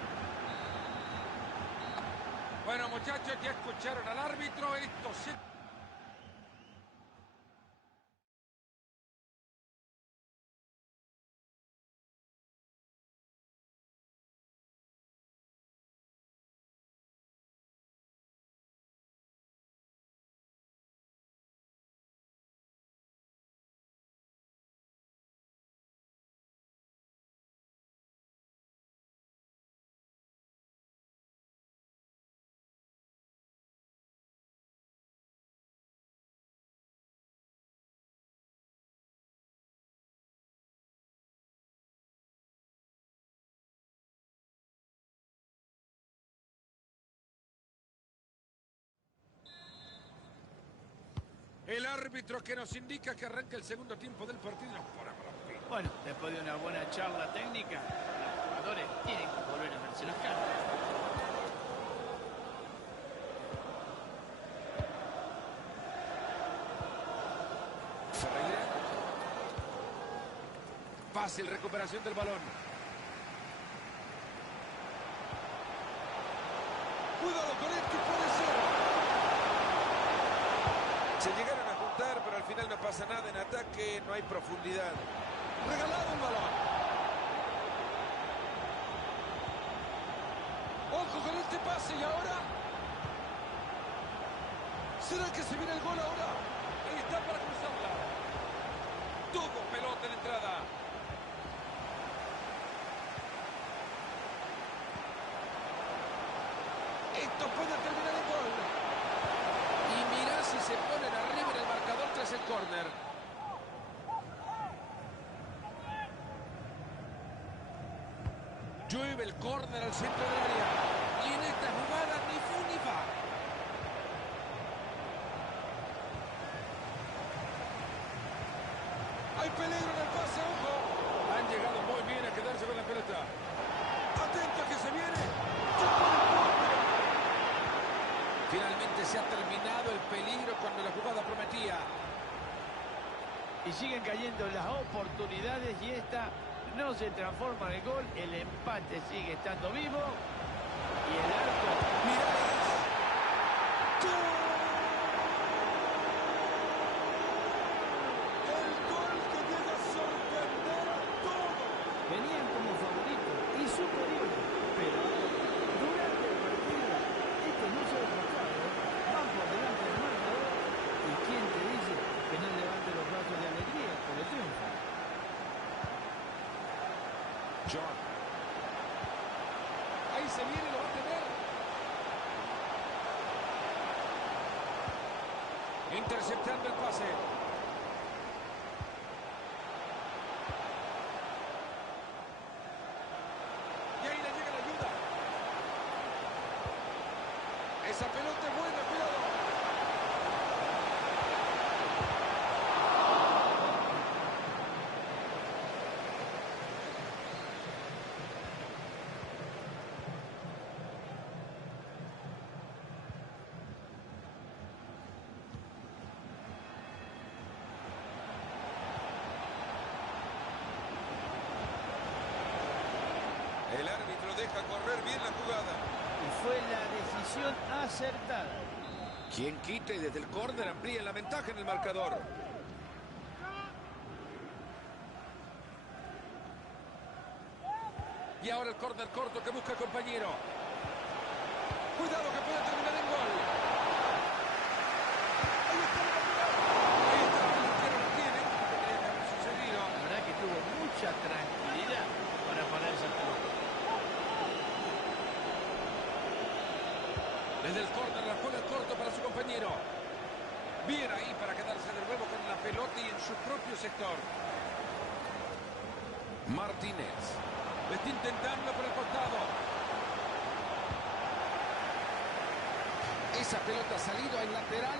Bueno, muchachos, ya escucharon al árbitro. Esto se... El árbitro que nos indica que arranca el segundo tiempo del partido. Nos ponemos los pies. Bueno, después de una buena charla técnica, los jugadores tienen que volver a verse las caras. Ferreira. Fácil recuperación del balón. Cuidado con esto, puede ser. Se llegaron a juntar, pero al final no pasa nada. En ataque no hay profundidad. Regalado el balón. Ojo con este pase y ahora. ¿Será que se viene el gol ahora? Ahí está para cruzarla. Tuvo pelota en entrada. Esto puede terminar en gol. Y mira si se ponen arriba en el marcador tras el córner. Llueve el córner al centro del área. Y en esta jugada ni fu ni fa. Hay peligro en el pase, ojo. Han llegado muy bien a quedarse con la pelota. Atento que se viene. Finalmente se ha terminado el peligro cuando la jugada prometía. Y siguen cayendo las oportunidades y esta no se transforma en el gol. El empate sigue estando vivo. Y el arco... Mirá, el gol que llega a sorprender a todos. Venían como favoritos y superiores, pero durante el partido esto no se ha demostrado. Van por delante del marcador y quién te dice que no levante los brazos de alegría por el triunfo. John. Ahí se viene, lo va a tener. Interceptando el pase. Y ahí le llega la ayuda. Esa pelota es buena, cuidado. El árbitro deja correr bien la jugada. Y fue la decisión acertada. Quien quita y desde el córner amplía la ventaja en el marcador. Y ahora el córner corto que busca compañero. Cuidado que puede terminar en gol. Ahí está la jugada. Ahí está, el arquero lo tiene. Tendría que haber sucedido. La verdad que tuvo mucha tranquilidad para parar esa pelota. Desde el córner la juega corto para su compañero. Bien ahí para quedarse de nuevo con la pelota y en su propio sector. Martínez. Lo está intentando por el costado. Esa pelota ha salido al lateral.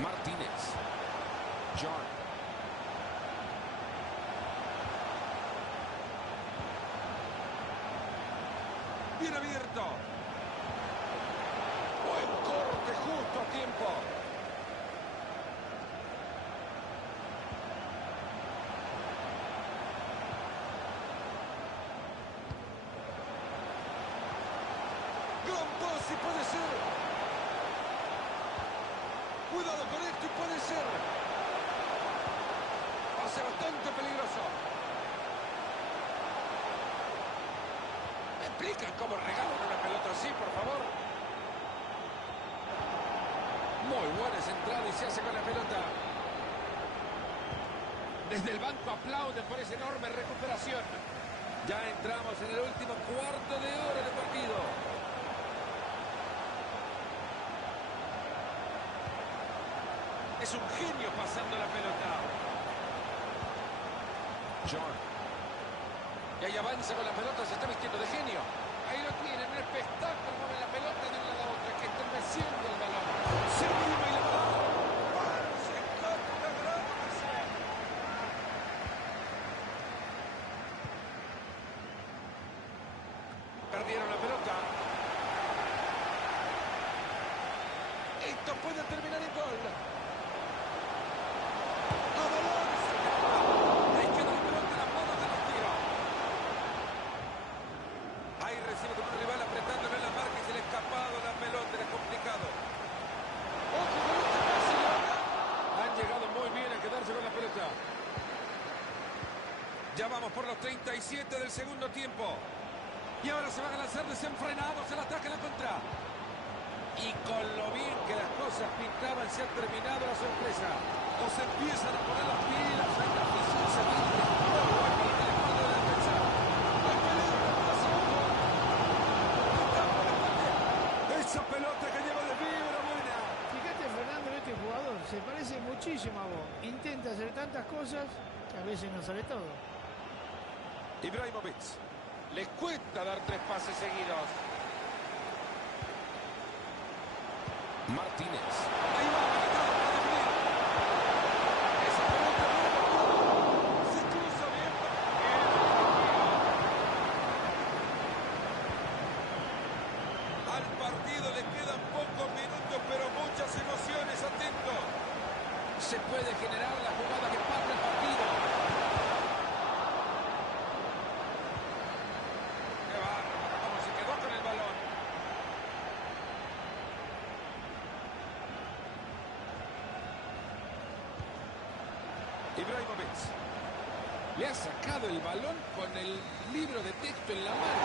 Martínez. John. Bien abierto. Buen corte justo a tiempo. Gran pase, puede ser. Cuidado con esto y puede ser. Pase bastante peligroso. ¿Me explican cómo regalan una pelota así, por favor? Muy buena centrada y se hace con la pelota. Desde el banco aplauden por esa enorme recuperación. Ya entramos en el último cuarto de hora de partido. Es un genio pasando la pelota. John. Y ahí avanza con la pelota, se está vistiendo de genio. Ahí lo tienen, un espectáculo, mueve la pelota de una a la otra, que está meciendo el balón. Se anima y la va. Se escapa una gran ocasión. Perdieron la pelota. Esto puede terminar en gol. ¡A balón! Se acaba. Ahí queda la pelota en las manos del arquero. Ahí recibe con un rival apretándole la marca y se le ha escapado la pelota, era complicado. ¡Ojo con este pase! Han llegado muy bien a quedarse con la pelota. Ya vamos por los 37 del segundo tiempo. Y ahora se van a lanzar desenfrenados el ataque en la contra. Y con lo bien que las cosas pintaban, se ha terminado la sorpresa. O se empiezan a poner las pilas, hay una afición sevilla. Muy buen para el espalda de la defensa. Hay peligro para la segunda. Está por el empate. Esa pelota que lleva de vibra buena. Fíjate, Fernando, este jugador se parece muchísimo a vos. Intenta hacer tantas cosas que a veces no sale todo. Ibrahimovic. Les cuesta dar 3 pases seguidos. Martínez. Ahí va, conectado para definir. Esa pelota se cruza bien. Al partido le quedan pocos minutos, pero muchas emociones. Atento. Se puede generar la jugada que parte el partido. Qué bárbaro, cómo se quedó con el balón. Ibrahimovic. Le ha sacado el balón con el libro de texto en la mano.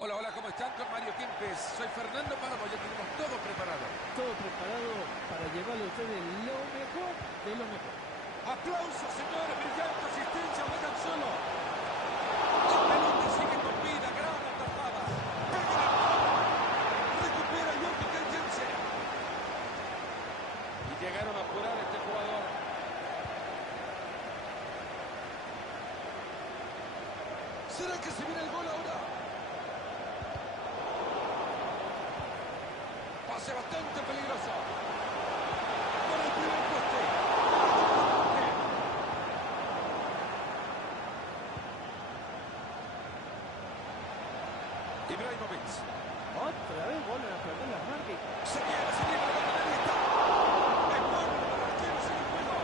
Hola, hola, ¿cómo están? Con Mario Kempes. Soy Fernando Palomo, ya tenemos todo preparado. Todo preparado para llevarle a ustedes lo mejor de lo mejor. ¡Aplausos, señores! ¡Brillante asistencia! ¡Juegan solo! La pelota sigue con vida, gran atajada. ¡Pega! ¡Recupera Joachim Jensen! Y llegaron a apurar a este jugador. ¿Será que se viene el gol ahora? Pase bastante peligroso. Por el primer poste. Ibrahimovic. Otra vez vuelven a perder las marcas. Se viene, la bandera y está. Es bueno para los arqueros en el juego.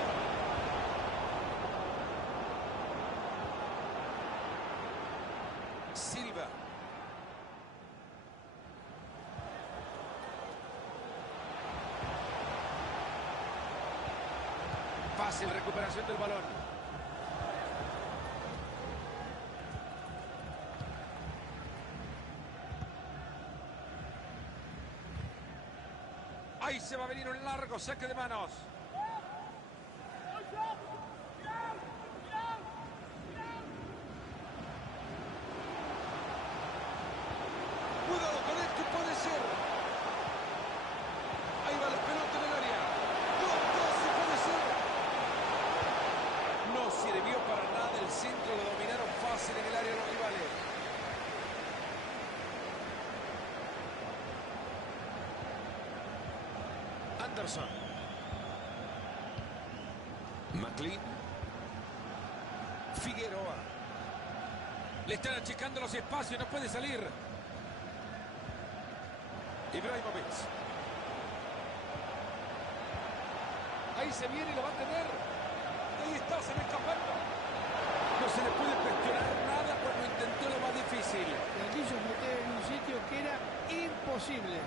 Silva. Fácil recuperación del balón. Ahí se va a venir un largo saque de manos. Cuidado con esto, puede ser. Ahí va la pelota en el área. Gol, casi puede ser. No sirvió para nada el centro, lo dominaron fácil en el área de los rivales. Anderson. McLean. Figueroa. Le están achicando los espacios, no puede salir. Ibrahimovic. Ahí se viene y lo va a tener. Ahí está, se le escapando. No se le puede cuestionar nada cuando intentó lo más difícil. Le quiso meter en un sitio que era imposible.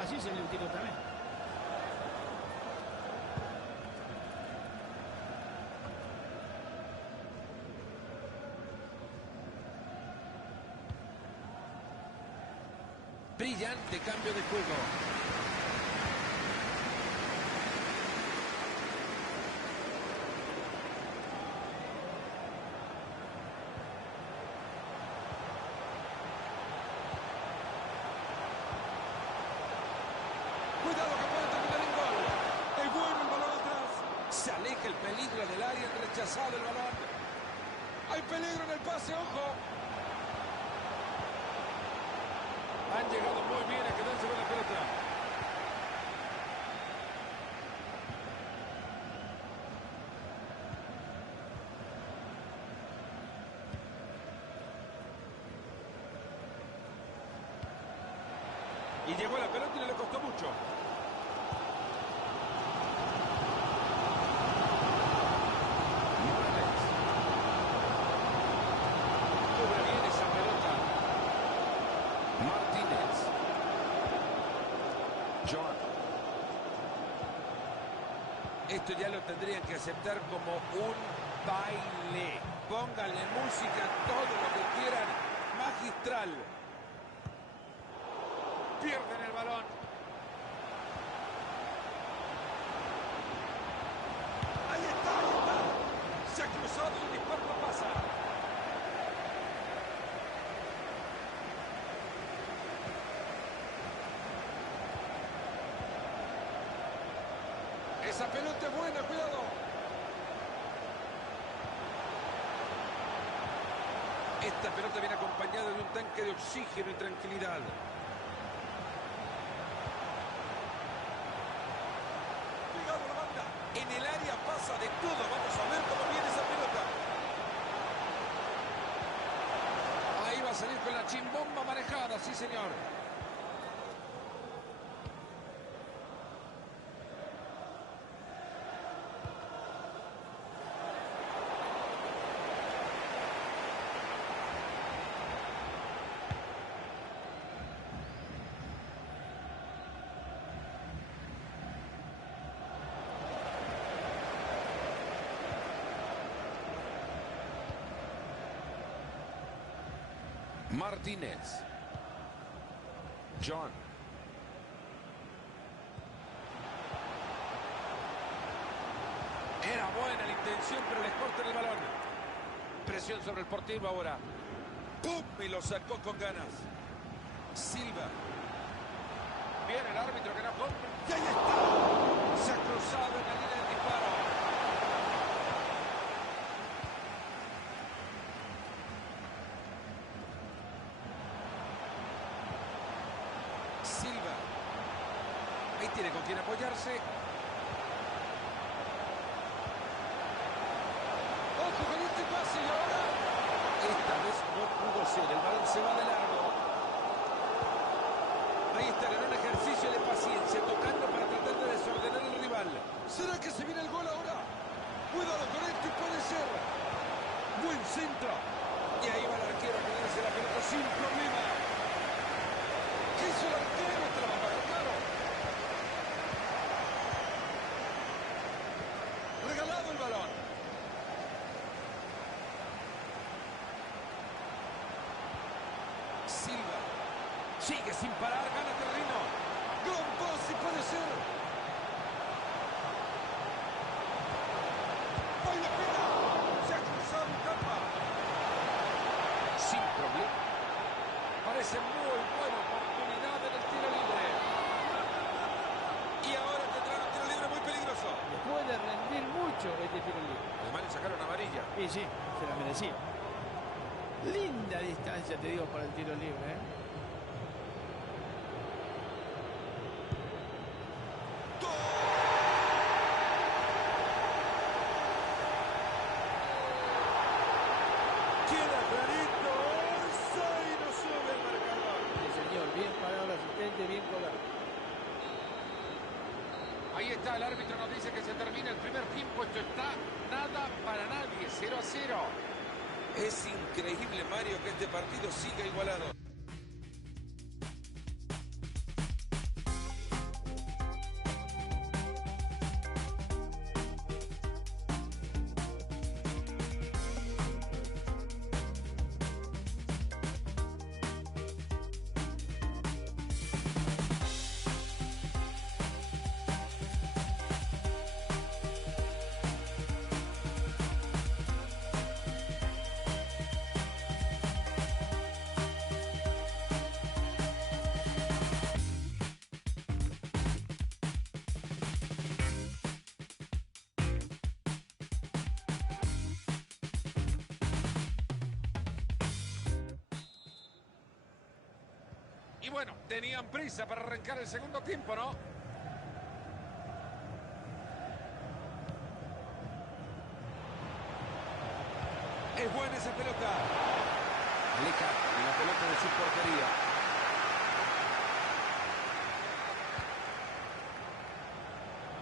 Así se le tiró también. Brillante cambio de juego. Cuidado que puede terminar en gol. Es bueno el balón atrás. Se aleja el peligro del área, rechazado el balón. Hay peligro en el pase, ojo. Han llegado muy bien a quedarse con la pelota. Y llegó la pelota y no le costó mucho. Morales. Cubre bien esa pelota. Martínez. Joan. Esto ya lo tendrían que aceptar como un baile. Pónganle música, todo lo que quieran. Magistral. Pierden el balón. Ahí está, ahí está. Se ha cruzado y el disparo no pasa. Esa pelota es buena, cuidado. Esta pelota viene acompañada de un tanque de oxígeno y tranquilidad. Cuidado la banda. En el área pasa de todo. Vamos a ver cómo viene esa pelota. Ahí va a salir con la chimbomba manejada, sí señor. Martínez. John. Era buena la intención, pero les cortan el balón. Presión sobre el portero ahora. ¡Pum! Y lo sacó con ganas. Silva. Viene el árbitro que no compra. ¡Y ahí está! Se ha cruzado en la línea de disparo. Silva. Ahí tiene con quién apoyarse. ¡Ojo con este pase! Y ahora... Esta vez no pudo ser. El balón se va de largo. Ahí está, en un ejercicio de paciencia, tocando para tratar de desordenar al rival. ¿Será que se viene el gol ahora? Cuidado con esto y puede ser. Buen centro. Y ahí va el arquero a ponerse la pelota sin problema. ¿Qué hizo el arquero? Te la va a pagar, claro. Regalado el balón. Silva. Sigue sin parar, gana terreno. Gran pase, puede ser. ¡Ay, la pena! Se ha cruzado en capa. Sin problema. Parece muy buena oportunidad en el tiro libre. Y ahora tendrá un tiro libre muy peligroso. Le puede rendir mucho este tiro libre. Además le sacaron amarilla. Y sí, se la merecía. Linda distancia, te digo, para el tiro libre, ¿eh? Queda clarito. Orsa y no sube el marcador. Sí, señor, bien parado el asistente, bien colgado. Ahí está, el árbitro nos dice que se termina el primer tiempo. Esto está nada para nadie. 0-0. Es increíble, Mario, que este partido siga igualado. Y bueno, tenían prisa para arrancar el segundo tiempo, ¿no? Es buena esa pelota. Aleja la pelota de su portería.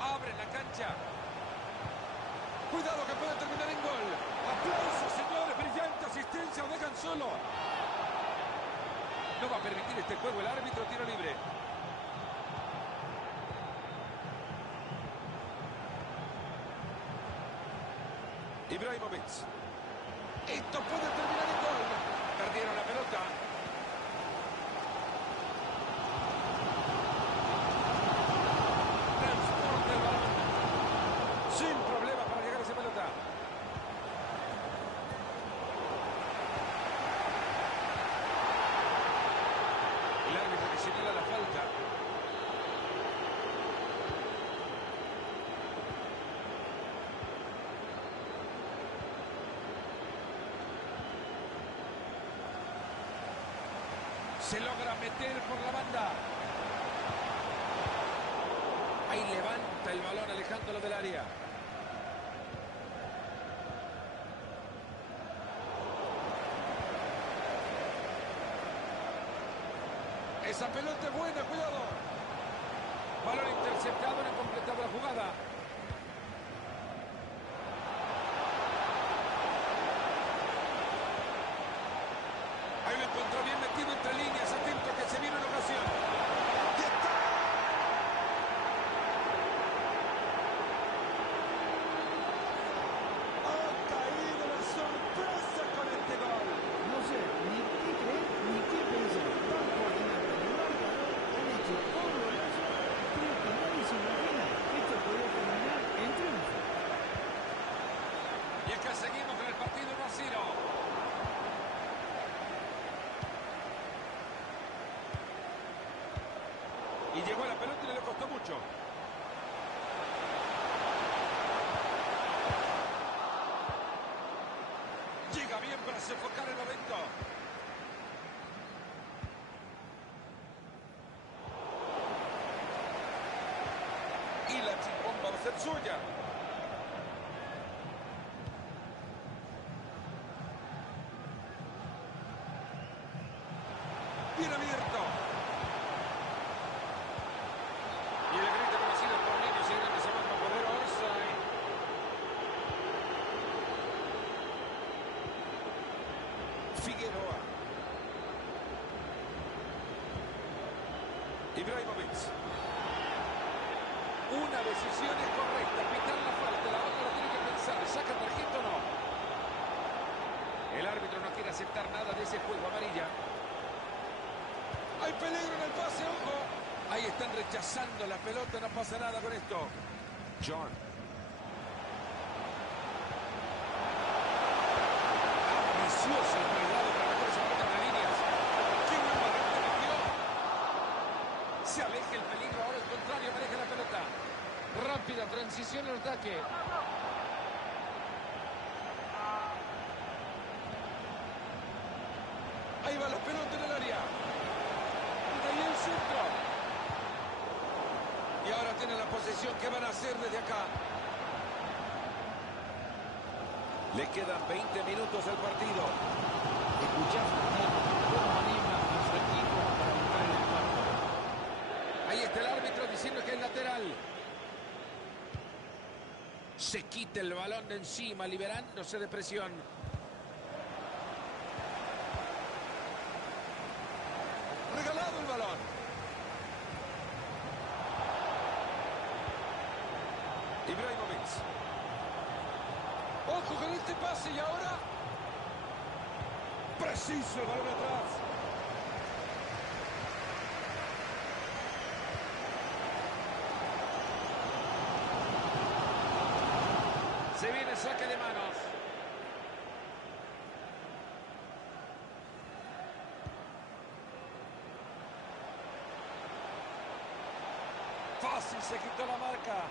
Abre la cancha. Cuidado que puede terminar en gol. Aplausos, señores. Brillante asistencia. Lo dejan solo. No va a permitir este juego el árbitro. Tiro libre. Ibrahimovic. Esto puede terminar en gol. Perdieron la pelota. Transporte el balón. Sin problemas para llegar a esa pelota. El árbitro que señala la falta. Se logra meter por la banda. Ahí levanta el balón alejándolo del área. Esa pelota es buena, cuidado. Balón interceptado, no ha completado la jugada. Ahí lo encontró bien metido entre líneas, atento que se viene una ocasión. ¡Y está! Ha caído la sorpresa con este gol. No sé ni qué creer ni qué pensar. Van por delante del marcador Y acá seguimos con el partido 1-0. Y llegó a la pelota y le costó mucho. Llega bien para sofocar el momento. Y la chimbomba va a ser suya. Bien abierto. Y el grito conocido por niños y grandes a más poder Orsay. Figueroa. Ibrahimovic. Una decisión es correcta, pitar la falta, la otra lo tiene que pensar, ¿saca tarjeta o no? El árbitro no quiere aceptar nada de ese juego, amarilla. Hay peligro en el pase, ojo. Ahí están rechazando la pelota, no pasa nada con esto. John. Ambicioso el cuidado para meter esa pelota entre líneas. ¡Qué buen balón que metió! Se aleja el peligro, ahora el contrario maneja la pelota. Rápida transición al ataque. Ahí va la pelota en el área. Y ahí el centro. Y ahora tiene la posesión. ¿Qué van a hacer desde acá? Le quedan 20 minutos al partido. Escuchá, Fernando, cómo anima a su equipo para buscar el empate. Ahí está el árbitro diciendo que es lateral. Se quita el balón de encima, liberándose de presión. Regalado el balón. Ibrahimovic. Ojo con este pase y ahora. Preciso el balón atrás. Se viene saque de manos. Fácil, se quitó la marca.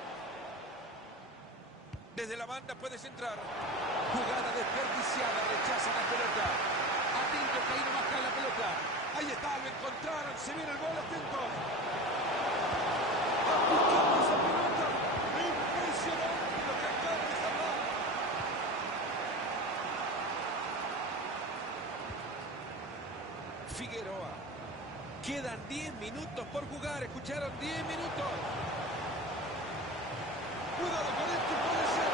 Desde la banda puedes entrar. Jugada desperdiciada, rechaza la pelota. Atento, que ahí no baja la pelota. Ahí está, lo encontraron. Se viene el gol, atento. Aplicando esa pelota. Impresionante lo que acaba de salvar. Figueroa. Quedan 10 minutos por jugar. Escucharon, 10 minutos. Cuidado con esto, puede ser.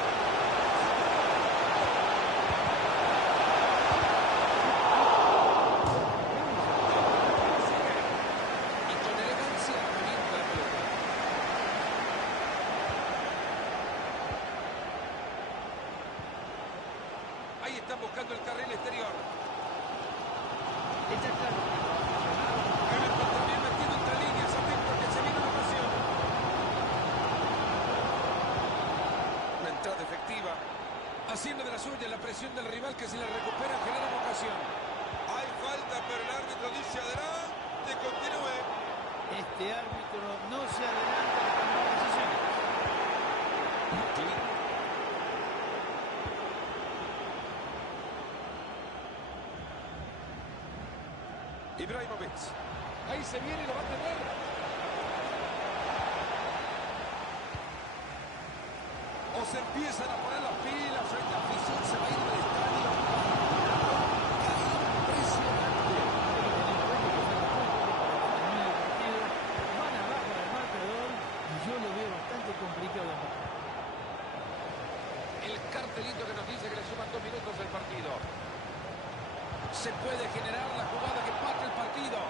Y con elegancia revienta la pelota. Ahí están buscando el carril exterior. Está claro que no va a funcionar. Hamilton también metido entre líneas, atento que se viene la ocasión. Una entrada efectiva. Haciendo de la suya la presión del rival que si la recupera genera una ocasión. Hay falta, pero el árbitro dice adelante, continúe. Este árbitro no se adelanta a tomar decisiones. Ibrahimovic. Ahí se viene y lo va a tener. O se empiezan a poner las pilas frente a afición, se va a ir del estadio. Impresionante. Van abajo del marcador y yo lo veo bastante complicado. El cartelito que nos dice que le suman 2 minutos al partido. Se puede generar la jugada que empata el partido.